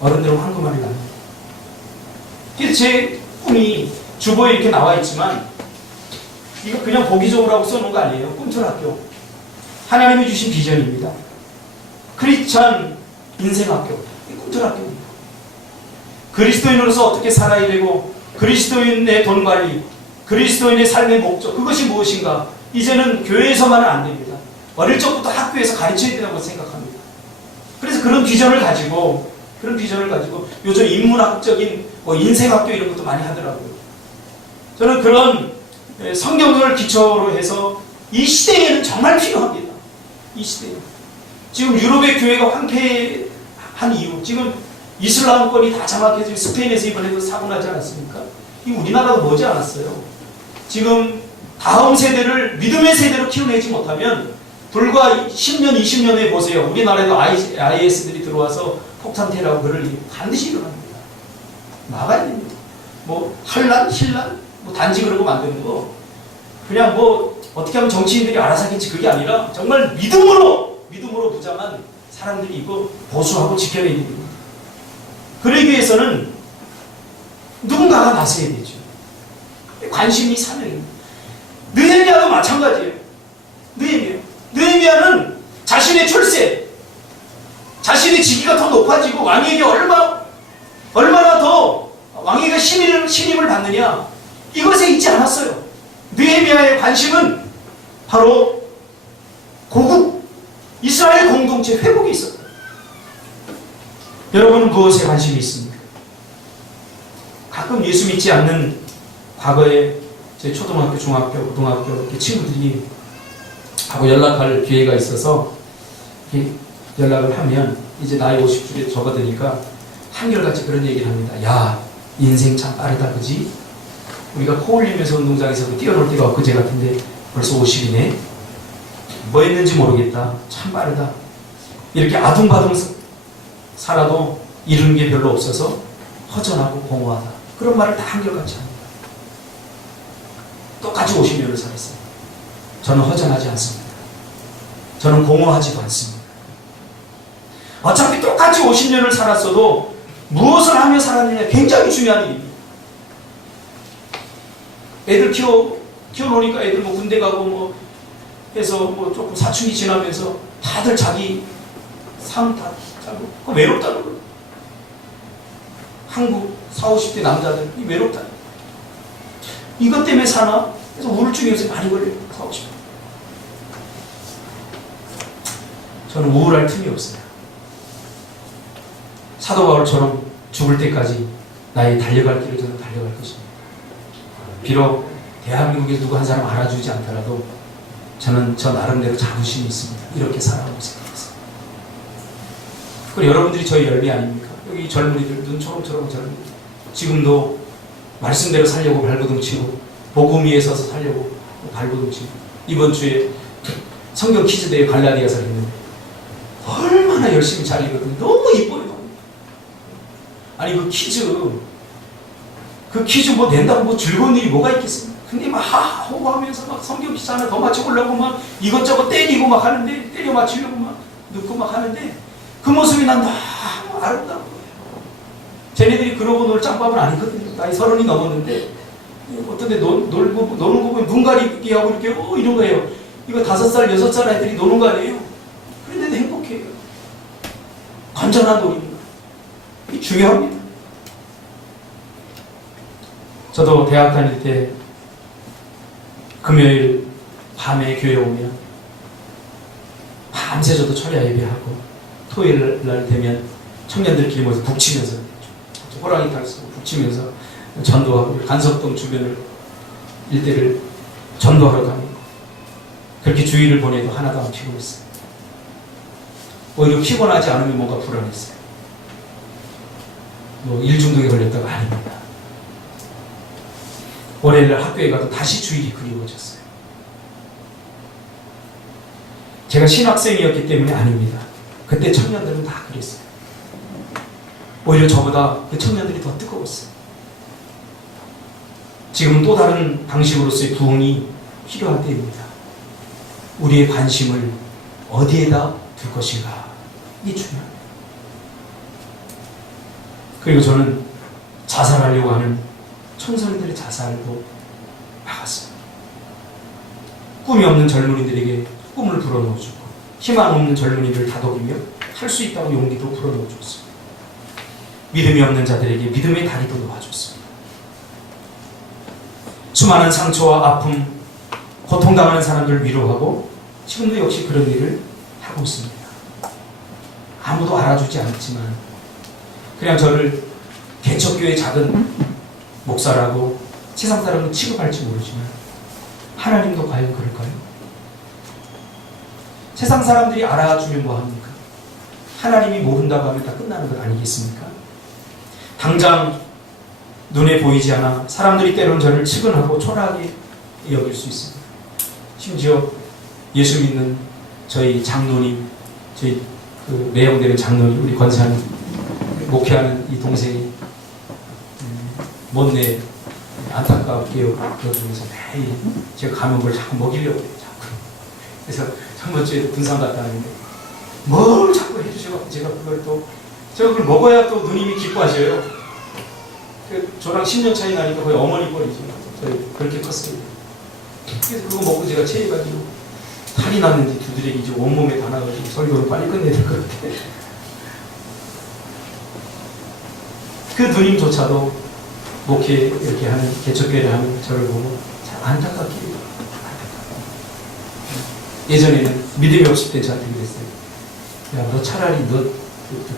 어른들은 황금알을 낳는. 그래서 제 꿈이 주보에 이렇게 나와 있지만 이거 그냥 보기적으로 하고 써놓은 거 아니에요. 꿈틀학교. 하나님이 주신 비전입니다. 크리스찬 인생학교. 꿈틀학교입니다. 그리스도인으로서 어떻게 살아야 되고 그리스도인의 돈관리, 그리스도인의 삶의 목적, 그것이 무엇인가? 이제는 교회에서만은 안 됩니다. 어릴 적부터 학교에서 가르쳐야 된다고 생각합니다. 그래서 그런 비전을 가지고 요즘 인문학적인 인생학교 이런 것도 많이 하더라고요. 저는 그런 성경을 기초로 해서 이 시대에는 정말 필요합니다. 이 시대에. 지금 유럽의 교회가 황폐한 이유, 지금 이슬람권이 다 장악해서 스페인에서 이번에도 사고 나지 않았습니까? 이 우리나라도 머지 않았어요. 지금 다음 세대를 믿음의 세대로 키워내지 못하면 불과 10년, 20년에 보세요. 우리나라에도 IS들이 들어와서 폭탄 테러하고 그럴 일이 반드시 일어납니다. 막아야 됩니다. 한란, 신란, 단지 그런 거 만드는 거 그냥 어떻게 하면 정치인들이 알아서 하겠지 그게 아니라 정말 믿음으로 무장한 사람들이 이거 보수하고 지켜내야 됩니다. 그러기 위해서는 누군가가 나서야 되죠. 관심이 사명입니다. 느헤미야도 마찬가지예요. 느헤미야는 자신의 출세, 자신의 직위가 더 높아지고 왕에게 얼마나 더 왕에게 신임을 받느냐 이것에 있지 않았어요. 느헤미야의 관심은 바로 고국 이스라엘 공동체 회복에 있었다. 여러분은 무엇에 관심이 있습니까? 가끔 예수 믿지 않는 과거에 제 초등학교, 중학교, 고등학교 친구들이 하고 연락할 기회가 있어서 연락을 하면 이제 나이 50줄에 접어드니까 한결같이 그런 얘기를 합니다. 야, 인생 참 빠르다, 그지? 우리가 코 올리면서 운동장에서 뛰어놀 때가 엊그제 같은데 벌써 50이네? 뭐 했는지 모르겠다. 참 빠르다. 이렇게 아둥바둥 살아도 이룬 게 별로 없어서 허전하고 공허하다. 그런 말을 다 한결같이 합니다. 똑같이 50년을 살았어요. 저는 허전하지 않습니다. 저는 공허하지도 않습니다. 어차피 똑같이 50년을 살았어도 무엇을 하며 살았느냐 굉장히 중요한 일입니다. 애들 키워놓으니까 애들 군대 가고 해서 조금 사춘기 지나면서 다들 자기 삶 다 짜고 외롭다는 거예요. 한국 40, 50대 남자들 외롭다. 이것 때문에 사나? 그래서 우울증 요새 많이 걸려요. 40, 50대. 저는 우울할 틈이 없어요. 사도 바울처럼 죽을 때까지 나의 달려갈 길을 저는 달려갈 것입니다. 비록 대한민국에 누구 한 사람 알아주지 않더라도 저는 저 나름대로 자부심이 있습니다. 이렇게 살아가고 생각했어요. 그리고 여러분들이 저희 열매 아닙니까? 여기 젊은이들 눈 초롱초롱 젊은이들 지금도 말씀대로 살려고 발버둥 치고 복음 위에 서서 살려고 발버둥 치고 이번 주에 성경 퀴즈 대회 갈라디아서를 했는데 얼마나 열심히 잘 읽거든요. 너무 이뻐요. 아니 그 퀴즈 낸다고 즐거운 일이 뭐가 있겠습니까? 근데 막 하하호호 하면서 막 성경 퀴즈 하나 더 맞춰보려고 막 이것저것 때리고 막 하는데 때려 맞추려고 막 넣고 막 하는데 그 모습이 난 너무 아름다운 거예요. 쟤네들이 그러고 놀 짬밥은 아니거든요. 나이 30이 넘었는데 어떤 데 노는 거 보면 눈 가리기 하고 이렇게 이런 거예요. 이거 5살, 6살 애들이 노는 거 아니에요? 그런데도 행복해요. 건전한 놀이입니다. 이게 중요합니다. 저도 대학 다닐 때 금요일 밤에 교회 오면 밤새 저도 철야 예배하고 토요일 날 되면 청년들끼리 모여서 북치면서 호랑이 탈 쓰고 북치면서 전도하고 간석동 주변을 일대를 전도하러 다니고 그렇게 주일을 보내도 하나도 안 피곤했어요. 오히려 피곤하지 않으면 뭔가 불안했어요. 일 중독에 걸렸다가 아닙니다. 월요일날 학교에 가도 다시 주일이 그리워졌어요. 제가 신학생이었기 때문에 아닙니다. 그때 청년들은 다 그랬어요. 오히려 저보다 그 청년들이 더 뜨거웠어요. 지금은 또 다른 방식으로서의 부흥이 필요할 때입니다. 우리의 관심을 어디에다 둘 것인가? 이게 중요합니다. 그리고 저는 자살하려고 하는 청소년들의 자살도 막았습니다. 꿈이 없는 젊은이들에게 꿈을 불어넣어주고 희망 없는 젊은이들을 다독이며 할 수 있다고 용기도 불어넣어줬습니다. 믿음이 없는 자들에게 믿음의 다리도 놓아줬습니다. 수많은 상처와 아픔, 고통당하는 사람들을 위로하고 지금도 역시 그런 일을 하고 있습니다. 아무도 알아주지 않지만 그냥 저를 개척교회 작은 목사라고 세상 사람은 취급할지 모르지만 하나님도 과연 그럴까요? 세상 사람들이 알아주면 뭐합니까? 하나님이 모른다고 하면 다 끝나는 것 아니겠습니까? 당장 눈에 보이지 않아 사람들이 때로는 저를 측은하고 초라하게 여길 수 있습니다. 심지어 예수 믿는 저희 장로님, 저희 그 매형되는 장로님, 우리 권사님, 목회하는 이 동생이 못내 안타깝게 여기면서 매일 제가 가면 걸 자꾸 먹이려고 해요. 자꾸. 그래서 전번주에도 군산 갔다 왔는데 뭘 자꾸 해주셔서 제가 그걸 또 제가 그걸 먹어야 또 누님이 기뻐하셔요. 저랑 10년 차이 나니까 거의 어머니 뻘이죠. 저희 그렇게 컸어요. 그래서 그거 먹고 제가 체해가지고 탈이 났는지 두드레기 이제 온몸에 다 나가지고 설교를 빨리 끝내야 될 것 같아요. 그 누님조차도 목회 이렇게 하는 개척교회를 하는 저를 보고 참 안타깝게 예전에는 믿음이 없을 때 저한테 그랬어요. 야, 너 차라리 너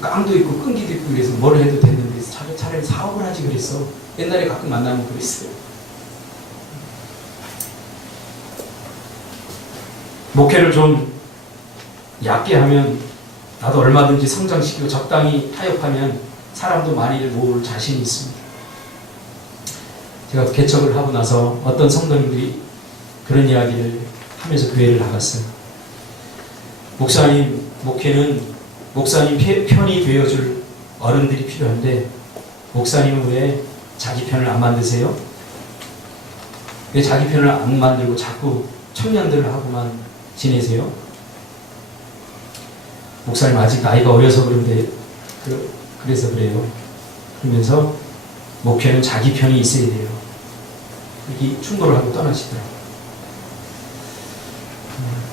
깡도 있고 끈기도 있고 그래서 뭘 해도 됐는데 차라리 사업을 하지 그랬어. 옛날에 가끔 만나면 그랬어요. 목회를 좀 얕게 하면 나도 얼마든지 성장시키고 적당히 타협하면 사람도 많이 모을 자신이 있습니다. 제가 개척을 하고 나서 어떤 성도님들이 그런 이야기를 하면서 교회를 나갔어요. 목사님, 목회는 목사님 편이 되어줄 어른들이 필요한데 목사님은 왜 자기 편을 안 만드세요? 왜 자기 편을 안 만들고 자꾸 청년들하고만 지내세요? 목사님 아직 나이가 어려서 그런데 그래서 그래요. 그러면서 목회는 자기 편이 있어야 돼요. 이렇게 충돌을 하고 떠나시더라고요.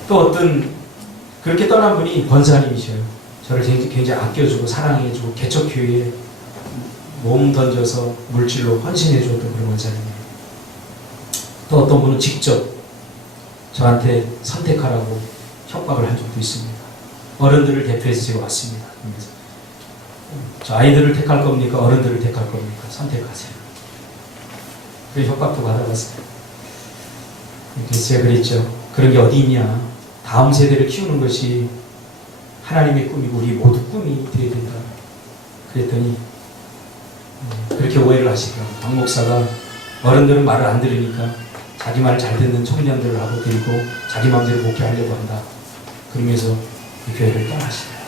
또 어떤 그렇게 떠난 분이 권사님이셔요. 저를 굉장히 아껴주고 사랑해주고 개척교회에 몸 던져서 물질로 헌신해주었던 그런 권사님이에요. 또 어떤 분은 직접 저한테 선택하라고 협박을 한 적도 있습니다. 어른들을 대표해서 제가 왔습니다. 그러면서 저 아이들을 택할 겁니까? 어른들을 택할 겁니까? 선택하세요. 그 협박도 받아봤어요. 그래서 제가 그랬죠. 그런 게 어디 있냐. 다음 세대를 키우는 것이 하나님의 꿈이고 우리 모두 꿈이 되어야 된다. 그랬더니 그렇게 오해를 하시더라고요. 박 목사가 어른들은 말을 안 들으니까 자기 말 잘 듣는 청년들을 하고 들고 자기 마음대로 목회하려고 한다. 그러면서 이 교회를 떠나시더라고요.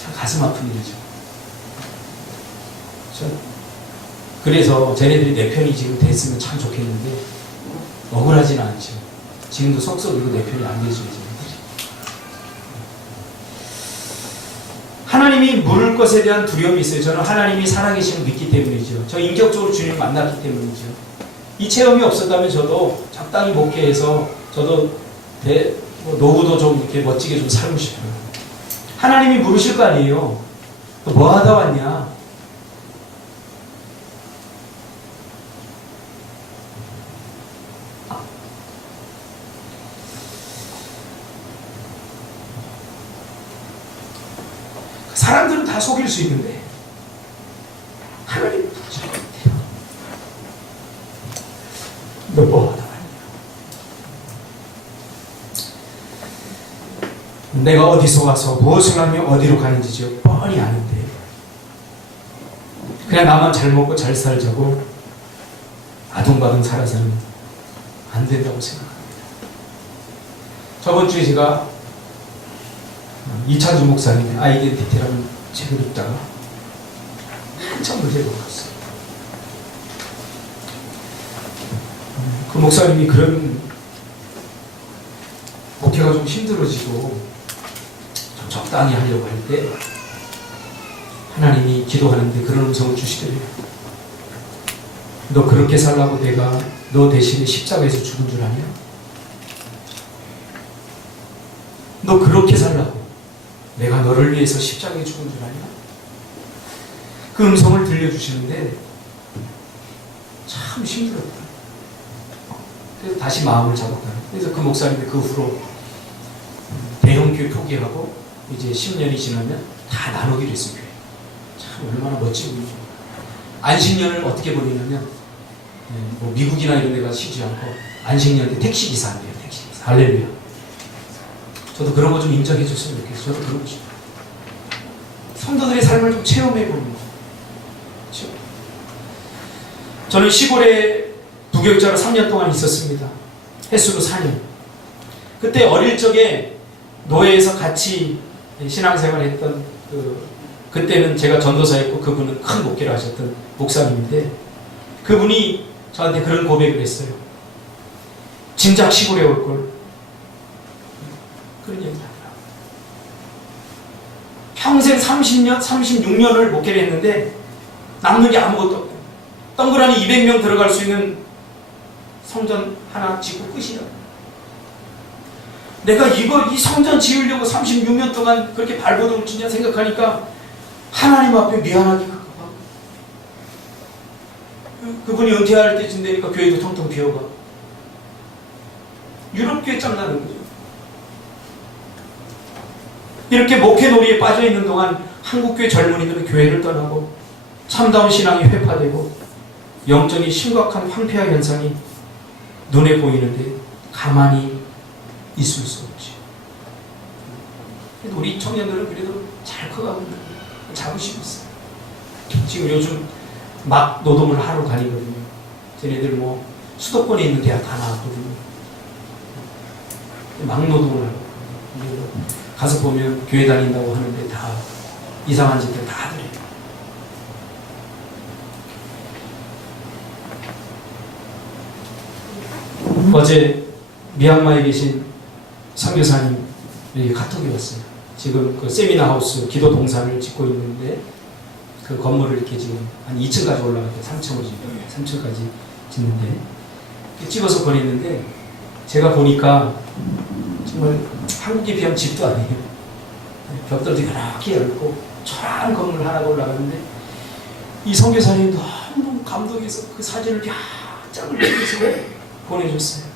참 가슴 아픈 일이죠. 그래서 쟤네들이 내 편이 지금 됐으면 참 좋겠는데 억울하지는 않죠. 지금도 속썩이고 내 편이 안 되죠. 하나님이 물을 것에 대한 두려움이 있어요. 저는 하나님이 살아계심을 믿기 때문이죠. 저 인격적으로 주님을 만났기 때문이죠. 이 체험이 없었다면 저도 적당히 목회해서 저도 노후도 좀 이렇게 멋지게 좀 살고 싶어요. 하나님이 물으실 거 아니에요. 너 뭐 하다 왔냐? 사람들은 다 속일 수 있는데 하나님 부르실 것 같아요. 너 뭐 하다 왔냐? 내가 어디서 와서 무엇을 하며 어디로 가는지 뻔히 아는데 그냥 나만 잘 먹고 잘 살자고 아둥바둥 살아서는 안 된다고 생각합니다. 저번 주에 제가 이찬주 목사님의 아이덴티티라는 책을 읽다가 한참 문제를 봤어요. 그 목사님이 그런 목회가 좀 힘들어지고 좀 적당히 하려고 할 때 하나님이 기도하는데 그런 음성을 주시더래요. 너 그렇게 살라고 내가 너 대신에 십자가에서 죽은 줄 아냐? 너 그렇게 살라고 내가 너를 위해서 십자가에 죽은 줄 아냐? 그 음성을 들려주시는데 참 힘들었다. 그래서 다시 마음을 잡았다. 그래서 그 목사님이 그 후로 대형교회 포기하고 이제 10년이 지나면 다 나누기로 했어요. 교회. 참 얼마나 멋지고. 안식년을 어떻게 보내냐면 뭐 미국이나 이런 데 가서 쉬지 않고 안식년 때 택시기사 한대요. 택시기사. 할렐루야. 저도 그런 거 좀 인정해 줬으면 좋겠어요. 저도 그러고 싶어요. 성도들의 삶을 좀 체험해 보는 거. 그렇죠? 저는 시골에 부교육자로 3년 동안 있었습니다. 횟수로 4년. 그때 어릴 적에 노예에서 같이 신앙생활 했던 그때는 제가 전도사였고 그분은 큰 목회를 하셨던 목사님인데 그분이 저한테 그런 고백을 했어요. 진작 시골에 올 걸. 그런 얘기를 하더라고요. 평생 30년, 36년을 목회를 했는데 남는 게 아무것도 없대요. 덩그러니 200명 들어갈 수 있는 성전 하나 짓고 끝이야. 내가 이 성전 지으려고 36년 동안 그렇게 발버둥을 치냐 생각하니까 하나님 앞에 미안하기 급급하고 그분이 은퇴할 때쯤 되니까 교회도 텅텅 비어가. 유럽교회 짱나는 거죠. 이렇게 목회놀이에 빠져있는 동안 한국교회 젊은이들은 교회를 떠나고 참다운 신앙이 회파되고 영적인 심각한 황폐화 현상이 눈에 보이는데 가만히 있을 수 없지. 우리 청년들은 그래도 잘 커가고 자부심이 있어요. 지금 요즘 막 노동을 하러 다니거든요. 쟤네들 뭐 수도권에 있는 대학 다 나왔거든요. 막 노동을 하고 가서 보면 교회 다닌다고 하는데 다 이상한 짓들 다 하더래요. 어제 미얀마에 계신 선교사님이 카톡이 왔어요. 지금 그 세미나 하우스 기도 동산을 짓고 있는데 그 건물을 이렇게 지금 한 2층까지 올라가서 3층까지 짓는데 찍어서 보냈는데 제가 보니까 정말 한국에 비하면 집도 아니에요. 벽돌도 이렇게 얇고 초라한 건물 하나가 올라가는데 이 선교사님이 너무 감동해서 그 사진을 쫙 올려서 보내줬어요.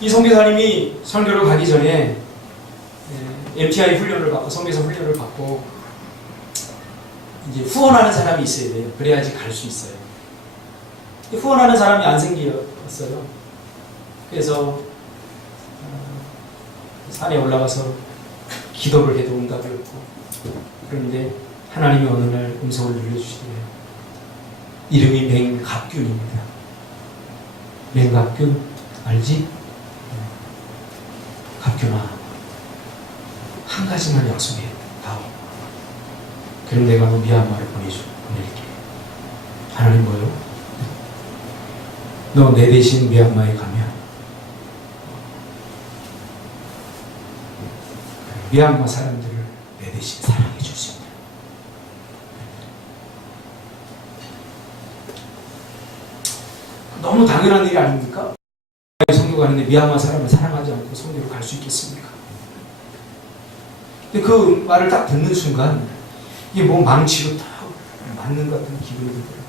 이 선교사님이 선교를 가기 전에 MTI 훈련을 받고 선교사 훈련을 받고 이제 후원하는 사람이 있어야 돼요. 그래야지 갈 수 있어요. 후원하는 사람이 안 생겼어요. 그래서 산에 올라가서 기도를 해도 응답이 없고 그런데 하나님이 어느 날 음성을 들려주시더래요. 이름이 맹갑균입니다. 맹갑균 알지? 갑균아 한 가지만 약속해 다오. 그럼 내가 너 미얀마를 보낼게. 하나님 뭐요? 너 내 대신 미얀마에 가면 미얀마 사람들을 내 대신 사랑해 줄 수 있다. 너무 당연한 일이 아닙니까? 선교 가는데 미얀마 사람을 사랑하지 않고 선교로 갈 수 있겠습니까? 근데 그 말을 딱 듣는 순간 이게 뭐 망치로 딱 맞는 것 같은 기분이 들더라고요.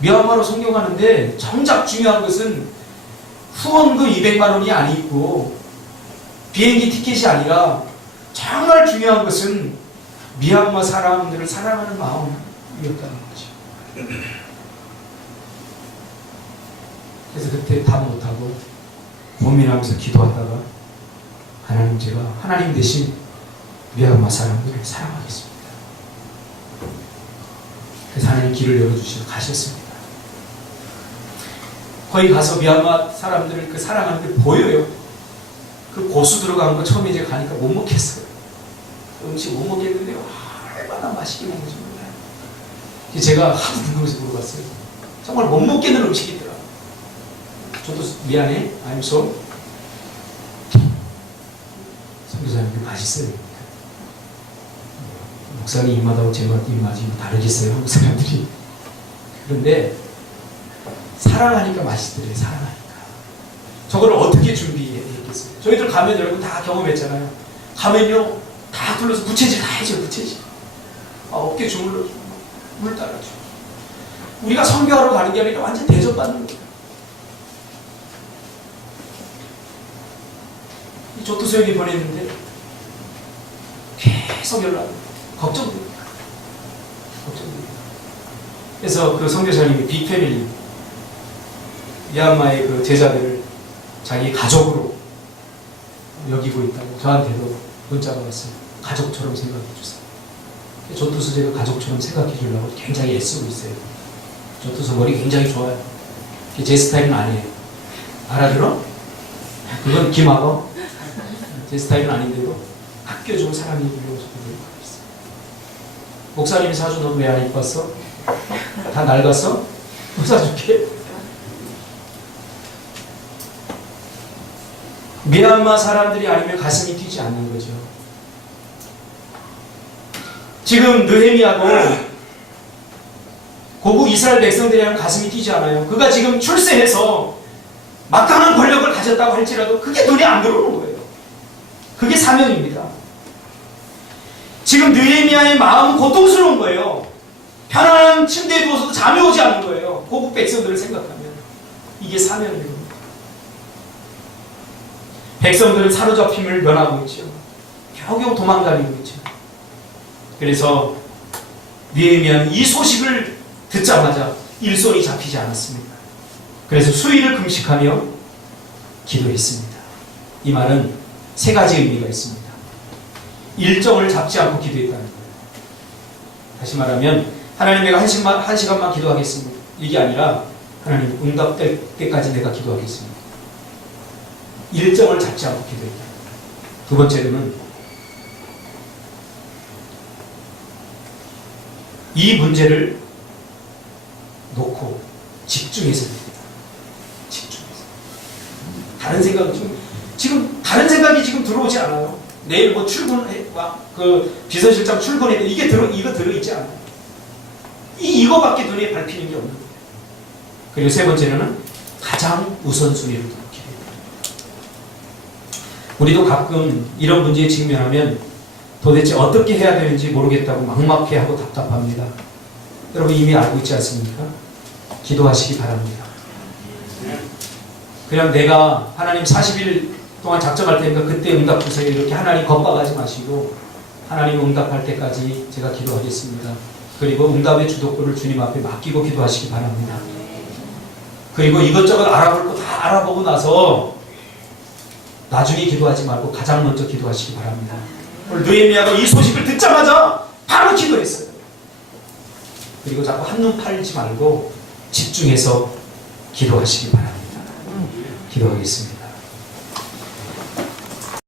미얀마로 선교 가는데 정작 중요한 것은 후원금 200만 원이 아니고 비행기 티켓이 아니라 정말 중요한 것은 미얀마 사람들을 사랑하는 마음이었다는 거죠. 그래서 그때 답 못하고 고민하면서 기도하다가 하나님 제가 하나님 대신 미얀마 사람들을 사랑하겠습니다. 그래서 하나님 길을 열어주시고 가셨습니다. 거기 가서 미얀마 사람들을 그 사랑하는 게 보여요. 그 고수 들어간 거 처음에 이제 가니까 못 먹겠어요. 음식 못 먹겠는데 얼마나 맛있게 먹는지 몰라요. 제가 하도 궁금해서 물어봤어요. 정말 못 먹겠는 음식이 있더라. 저도 미안해. I'm so. 선교사님이 맛있어요. 목사님 입맛하고 제 입맛이 다르겠어요, 한국 사람들이. 그런데 사랑하니까 맛있더래요. 사랑하니까. 저걸 어떻게 준비했겠어요? 저희들 가면 여러분 다 경험했잖아요. 가면요 다 둘러서 부채질 다 해줘요. 부채질. 어깨 주물러주고 물 따라주고. 우리가 선교하러 가는 게 아니라 완전 대접받는 거예요. 이 조투수 형이 보냈는데 계속 연락을 걱정됩니다. 걱정됩니다. 그래서 그 선교사님이 빅패밀리 미얀마의 그 제자들을 자기 가족으로 여기고 있다고 저한테도 문자가 왔어요. 가족처럼 생각해 주세요. 조투수 제가 가족처럼 생각해 주려고 굉장히 애쓰고 있어요. 조투수 머리 굉장히 좋아요. 제 스타일은 아니에요. 알아들어? 그건 김학어. 제 스타일은 아닌데도 아껴주고 사랑해 주려고 노력하고 있어요. 목사님이 사준 옷 왜 안 입었어? 다 낡았어? 못 사줄게. 미얀마 사람들이 아니면 가슴이 뛰지 않는 거죠. 지금 느헤미야도 고국 이스라엘 백성들이랑 가슴이 뛰지 않아요. 그가 지금 출세해서 막강한 권력을 가졌다고 할지라도 그게 눈에 안 들어오는 거예요. 그게 사명입니다. 지금 느헤미야의 마음은 고통스러운 거예요. 편안한 침대에 누워서도 잠이 오지 않는 거예요. 고국 백성들을 생각하면. 이게 사명입니다. 백성들은 사로잡힘을 면하고 있죠. 겨우겨우 도망다니고 있죠. 그래서 느헤미야는 이 소식을 듣자마자 일손이 잡히지 않았습니다. 그래서 수일을 금식하며 기도했습니다. 이 말은 세 가지 의미가 있습니다. 일정을 잡지 않고 기도했다는 거예요. 다시 말하면 하나님 내가 한 시간만 기도하겠습니다. 이게 아니라 하나님 응답될 때까지 내가 기도하겠습니다. 일정을 잡지 않고 기도했다. 두 번째로는 이 문제를 놓고 집중해서 기도했다. 집중해서. 다른 생각은 지금 다른 생각이 지금 들어오지 않아요. 내일 뭐 출근해, 그 비서실장 출근해, 이거 들어있지 않아요. 이거밖에 눈에 밟히는 게 없는 거예요. 그리고 세 번째는 가장 우선순위를 두고 기도했다. 우리도 가끔 이런 문제에 직면하면 도대체 어떻게 해야 되는지 모르겠다고 막막해하고 답답합니다. 여러분 이미 알고 있지 않습니까? 기도하시기 바랍니다. 그냥 내가 하나님 40일 동안 작정할 테니까 그때 응답 주세요. 이렇게 하나님 겁박하지 마시고 하나님 응답할 때까지 제가 기도하겠습니다. 그리고 응답의 주도권을 주님 앞에 맡기고 기도하시기 바랍니다. 그리고 이것저것 알아볼 거 다 알아보고 나서 나중에 기도하지 말고 가장 먼저 기도하시기 바랍니다. 오늘 느헤미야가 이 소식을 듣자마자 바로 기도했어요. 그리고 자꾸 한눈 팔지 말고 집중해서 기도하시기 바랍니다. 기도하겠습니다.